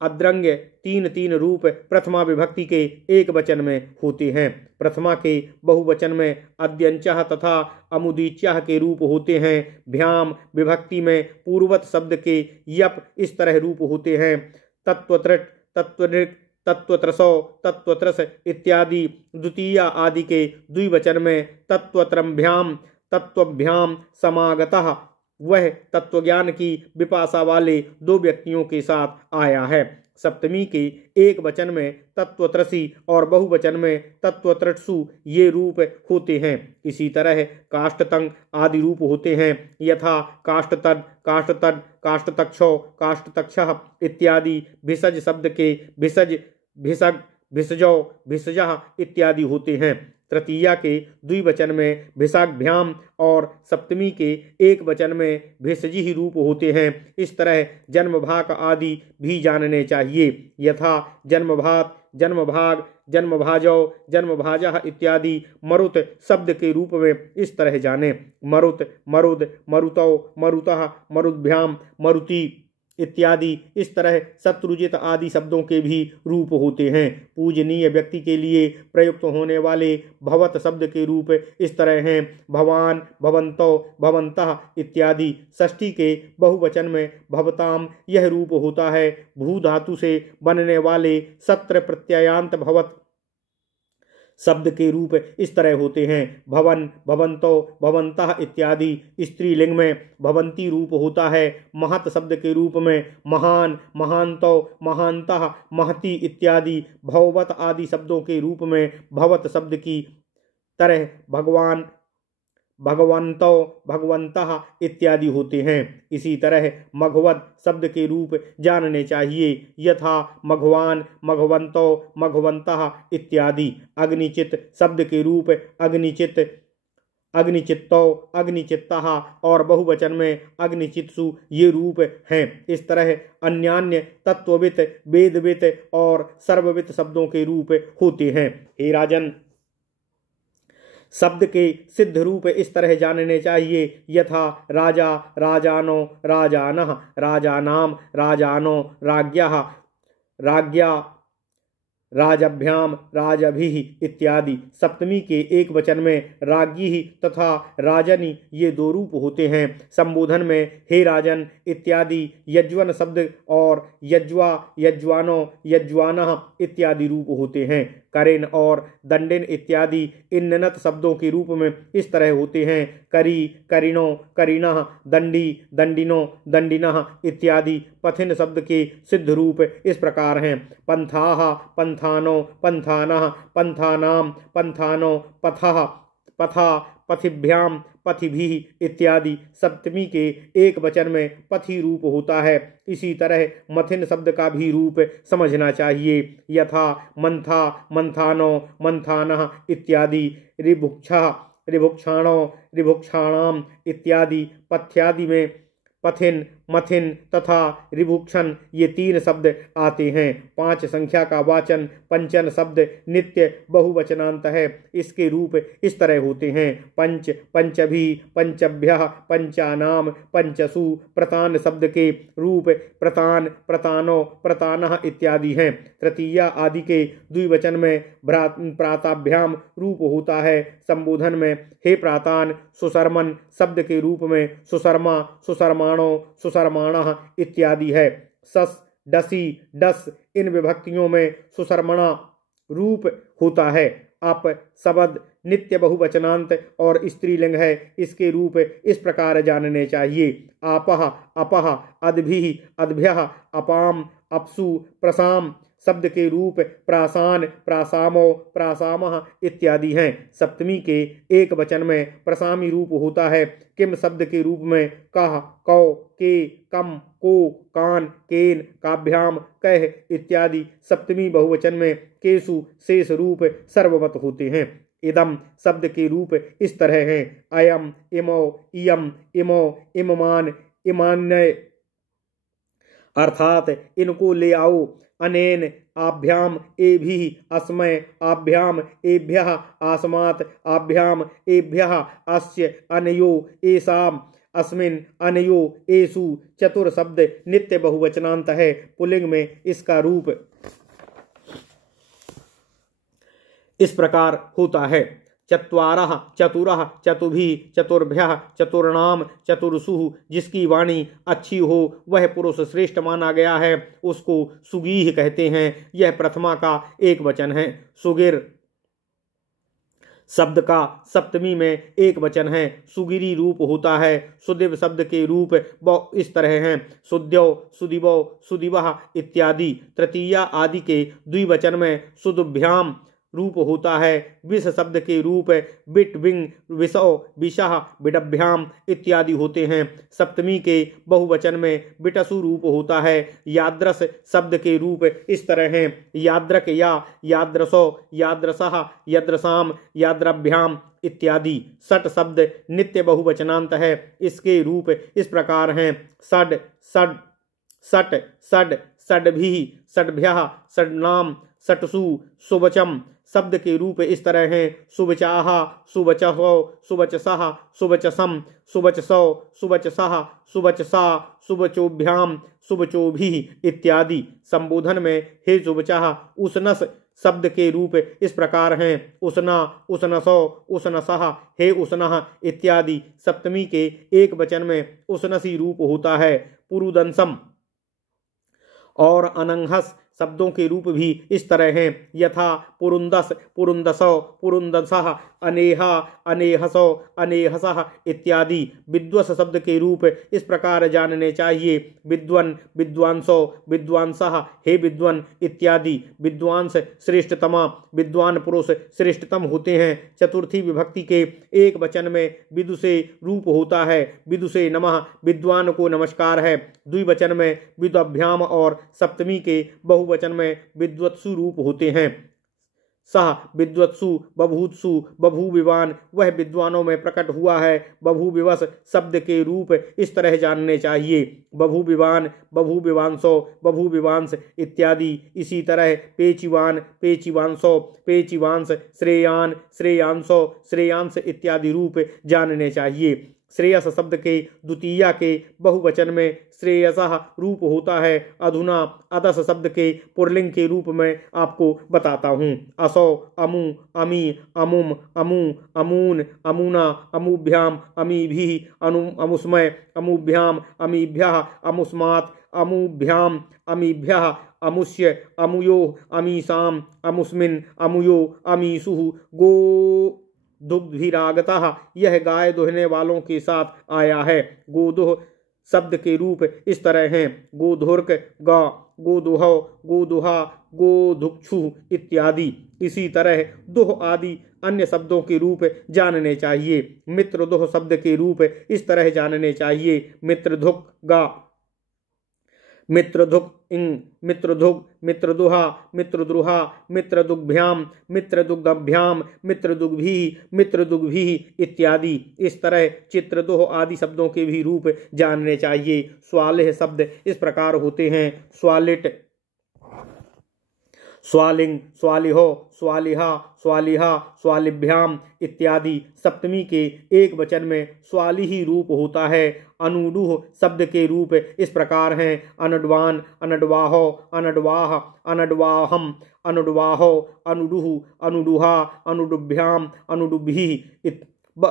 अद्रंग्य तीन तीन रूप प्रथमा विभक्ति के एक वचन में होते हैं। प्रथमा के बहुवचन में अद्यंचः तथा अमुदीच्यः के रूप होते हैं। भ्याम विभक्ति में पूर्ववत शब्द के यप इस तरह रूप होते हैं। तत्वत्रट, तत्वनृक, तत्वत्रसौ, तत्वत्रस इत्यादि। द्वितीया आदि के द्विवचन में तत्वत्रम्भ्याम, तत्वभ्याम समागतः, वह तत्वज्ञान की विपाशा वाले 2 व्यक्तियों के साथ आया है। सप्तमी के एक वचन में तत्वत्रसी और बहुवचन में तत्वत्रटसु ये रूप होते हैं। इसी तरह काष्ठतंग आदि रूप होते हैं, यथा काष्ठतड, काष्ठतड, काष्ठतक्षौ, काष्ठतक्षः इत्यादि। भिषज शब्द के भिषज, भिषग, भिषजौ, भिषजः इत्यादि होते हैं। तृतीया के द्विवचन में भिषाभ्याम और सप्तमी के एक वचन में भिषजी ही रूप होते हैं। इस तरह जन्मभाग आदि भी जानने चाहिए, यथा जन्मभात, जन्मभाग, जन्मभाजौ, जन्मभाजः इत्यादि। मरुत शब्द के रूप में इस तरह जाने, मरुत, मरुद, मरुतौ, मरुतः, मरुद्भ्याम, मरुति इत्यादि। इस तरह शत्रुजित आदि शब्दों के भी रूप होते हैं। पूजनीय व्यक्ति के लिए प्रयुक्त होने वाले भवत शब्द के रूप इस तरह हैं, भवान, भवन्तौ, भवन्तः इत्यादि। षष्ठी के बहुवचन में भवताम यह रूप होता है। भू धातु से बनने वाले सत्र प्रत्ययांत भवत शब्द के रूप इस तरह होते हैं, भवन, भवन्तौ, भवन्तः इत्यादि। स्त्रीलिंग में भवंती रूप होता है। महत शब्द के रूप में महान, महान्तौ, महान्तः, महती इत्यादि। भववत आदि शब्दों के रूप में भवत शब्द की तरह भगवान, भगवन्तौ, भगवन्तः इत्यादि होते हैं। इसी तरह मघवत शब्द के रूप जानने चाहिए, यथा मघवान, मघवन्तौ, मघवन्तः इत्यादि। अग्निचित शब्द के रूप अग्निचित, अग्निचित्तौ, अग्निचित्तः और बहुवचन में अग्निचित्सु ये रूप हैं। इस तरह अन्यान्य तत्ववित, वेदवित और सर्ववित शब्दों के रूप होते हैं। हे राजन, शब्द के सिद्ध रूप इस तरह जानने चाहिए, यथा राजा, राजानो, राजानः, राजानाम, राजानो, राज्ञः, राज्ञा, राजभ्याम, राजभिः इत्यादि। सप्तमी के एक वचन में राज्ञी तथा राजनी ये 2 रूप होते हैं। संबोधन में हे राजन इत्यादि यज्वन शब्द और यज्वा, यज्वानो, यज्वानः इत्यादि रूप होते हैं। करेन और दंडिन इत्यादि इन्नत शब्दों के रूप में इस तरह होते हैं, करी, करिणो, करिणः, दंडी, दंडिनो, दंडिनः इत्यादि। पथिन शब्द के सिद्ध रूप इस प्रकार हैं, पंथाः, पंथानो, पंथानः, पंथानाम, पंथानो, पथः, पथा, पथिभ्याम, पथिभिः इत्यादि। सप्तमी के एक वचन में पथि रूप होता है। इसी तरह मथिन शब्द का भी रूप समझना चाहिए, यथा मंथा, मंथानो, मंथानः इत्यादि। ऋभुक्षः, ऋभुक्षाणो, ऋभुक्षाणाम इत्यादि। पथ्यादि में पथिन, मथिन तथा ऋभुक्षण ये 3 शब्द आते हैं। 5 संख्या का वाचन पंचन शब्द नित्य बहुवचनांत है। इसके रूप इस तरह होते हैं, पंच, पंचभी, पंचभ्यः, पंचानाम, पंचसु। प्रतान शब्द के रूप प्रतान, प्रतानो, प्रतानः इत्यादि हैं। तृतीया आदि के द्विवचन में प्राताभ्याम रूप होता है। संबोधन में हे प्रातान, सुशर्मन शब्द के रूप में सुशर्मा, सुशर्माणो, सुशर्माणः इत्यादि है। सस, डसी, डस इन विभक्तियों में सुशर्मणा रूप होता है। अप शब्द नित्य बहुवचनांत और स्त्रीलिंग है। इसके रूप इस प्रकार जानने चाहिए, आपः, अपः, अद्भिः, अद्भ्यः, अपाम, अपसु। प्रसाम शब्द के रूप प्रासान, प्रासामो, प्रासामः इत्यादि हैं। सप्तमी के एक वचन में प्रसामी रूप होता है। किम शब्द के रूप में कह, कौ, के, कम, को, कान, केन, काभ्याम, कह इत्यादि। सप्तमी बहुवचन में केसु शेष रूप सर्ववत होते हैं। इदम शब्द के रूप इस तरह हैं, अयम, इमो, इयम, इमो, इममान, इमान्य अर्थात इनको ले आओ। अनेन, आभ्याम, एभिः, अस्मै, आभ्याम, एभ्यः, आस्मात्, आभ्याम, एभ्यः, अस्य, अनयो, एषाम्, अस्मिन्, अनयो, एषु। चतुर शब्द नित्य बहुवचनांत है। पुल्लिंग में इसका रूप इस प्रकार होता है, चत्वारः, चतुरः, चतुभिः, चतुर्भ्यः, चतुर्णाम, चतुर्षु। जिसकी वाणी अच्छी हो वह पुरुष श्रेष्ठ माना गया है, उसको सुगीह कहते हैं। यह प्रथमा का एक वचन है। सुगिर शब्द का सप्तमी में एक वचन है। सुगिरी रूप होता है। सुदिव शब्द के रूप इस तरह हैं: सुद्यो, सुदिवो, सुदिवः इत्यादि। तृतीया आदि के द्विवचन में सुदुभ्याम रूप होता है। विष शब्द के रूप बिट, बिंग, विषो, विषः, बिडभ्याम इत्यादि होते हैं। सप्तमी के बहुवचन में बिटसु रूप होता है। याद्रस शब्द के रूप इस तरह हैं: याद्रक, या, याद्रसो, याद्रसः, यद्रसाम, याद्रभ्याम इत्यादि। सट शब्द नित्य बहुवचनांत है। इसके रूप इस प्रकार हैं: षड, षड, सट, षड, षड्भिः, षड्भ्यः, षड्नाम, षट्सु, सुवचम शब्द के रूप इस तरह हैं: सुवचाः, सुवचहो, सुवचसः, सुवचसम, सुवचसौ, सुवचसः, सुवचसा, सुवचोभ्याम, सुवचोभिः इत्यादि। संबोधन में हे सुवचः उष्णस शब्द के रूप इस प्रकार हैं: उष्णा, उष्णसो, उष्णसः, हे उष्णः इत्यादि। सप्तमी के एक वचन में उष्णसी रूप होता है। पुरुदंसम और अनंहस शब्दों के रूप भी इस तरह हैं: यथा पुरुंदस, पुरुंदसो, पुरुंदसः, अनेहा, अनेहसो, अनेहसः इत्यादि। विद्वस शब्द के रूप इस प्रकार जानने चाहिए: विद्वन, विद्वांसो, विद्वांसः, हे विद्वन इत्यादि। विद्वांस श्रेष्ठतमा, विद्वान पुरुष श्रेष्ठतम होते हैं। चतुर्थी विभक्ति के एक वचन में विदुषे रूप होता है। विदुषे नमः, विद्वान को नमस्कार है। द्विवचन में विद्वभ्याम और सप्तमी के बहुवचन में विद्वत्सु रूप होते हैं। सह विद्वत्सु, बभूत्सु, बभूविवान, वह विद्वानों में प्रकट हुआ है। बभूविवश शब्द के रूप इस तरह जानने चाहिए: बभूविवान, बभूविवांसो, बभूविवांस इत्यादि। इसी तरह पेचिवान, पेचिवांसो, पेचिवांस, श्रेयान, श्रेयांसो, श्रेयांस इत्यादि रूप जानने चाहिए। श्रेयस शब्द के द्वितीया के बहुवचन में श्रेयसः रूप होता है। अधुना अदस शब्द के पुल्लिंग के रूप में आपको बताता हूँ: असौ, अमु, अमी, अमुम, अमू, अमून, अमुना, अमुभ्याम, अमीभिः, अमुस्मय, अमुभ्याम, अमीभ्यः, अमुस्मात्, अमुभ्याम, अमीभ्यः, अमुष्य, अमुयोः, अमीसाम, अमुस्मिन्, अमुयो, अमीसुः, गो दुग्धभिरागतः, यह गाय दुहने वालों के साथ आया है। गोदुह शब्द के रूप इस तरह हैं: गोधुर्क, गा, गोदुहो, गोदुहा, गोधुक्षु इत्यादि। इसी तरह दुह आदि अन्य शब्दों के रूप जानने चाहिए। मित्रदुह शब्द के रूप इस तरह जानने चाहिए: मित्रधुक, गा, मित्रधुक, इंग, मित्रधुग, मित्रदुहा, मित्रद्रुहा, मित्रदुग्भ्याम, मित्रदुग्धभ्याम, मित्रदुग्भिः, मित्रदुग्भिः इत्यादि। इस तरह चित्रदुह आदि शब्दों के भी रूप जानने चाहिए। स्वालिह शब्द इस प्रकार होते हैं: स्वालिट, स्वालिंग, स्वालिहो, स्वालिहा, स्वालिहा, स्वालिभ्याम इत्यादि। सप्तमी के एक वचन में स्वालिही रूप होता है। अनुडुह शब्द के रूप इस प्रकार हैं: अनड्वान, अनड्वाहो, अनड्वाह, अनड्वाहम, अनुड्वाहो, अनुडुह, अनुडुहा, अनुडुभ्याम, अनुडुभिः।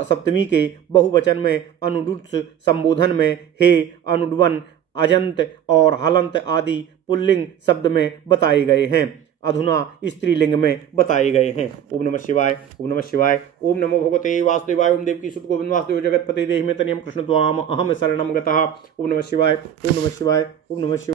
सप्तमी के बहुवचन में अनुडुत्स, संबोधन में हे, अनुडवन, अजंत और हलंत आदि पुल्लिंग शब्द में बताए गए हैं। अधुना स्त्रीलिंग में बताए गए हैं। ओम नमः शिवाय, ओम नमः शिवाय, ओम नमो भगवते वासुदेवाय, ओम देवकी सुत गोविंद वासुदेव जगतपते देहि में तनियम कृष्ण त्वाम अहम शरणम गतः। ओम नमः शिवाय, ओम नमः शिवाय, ओम नमः शिवाय।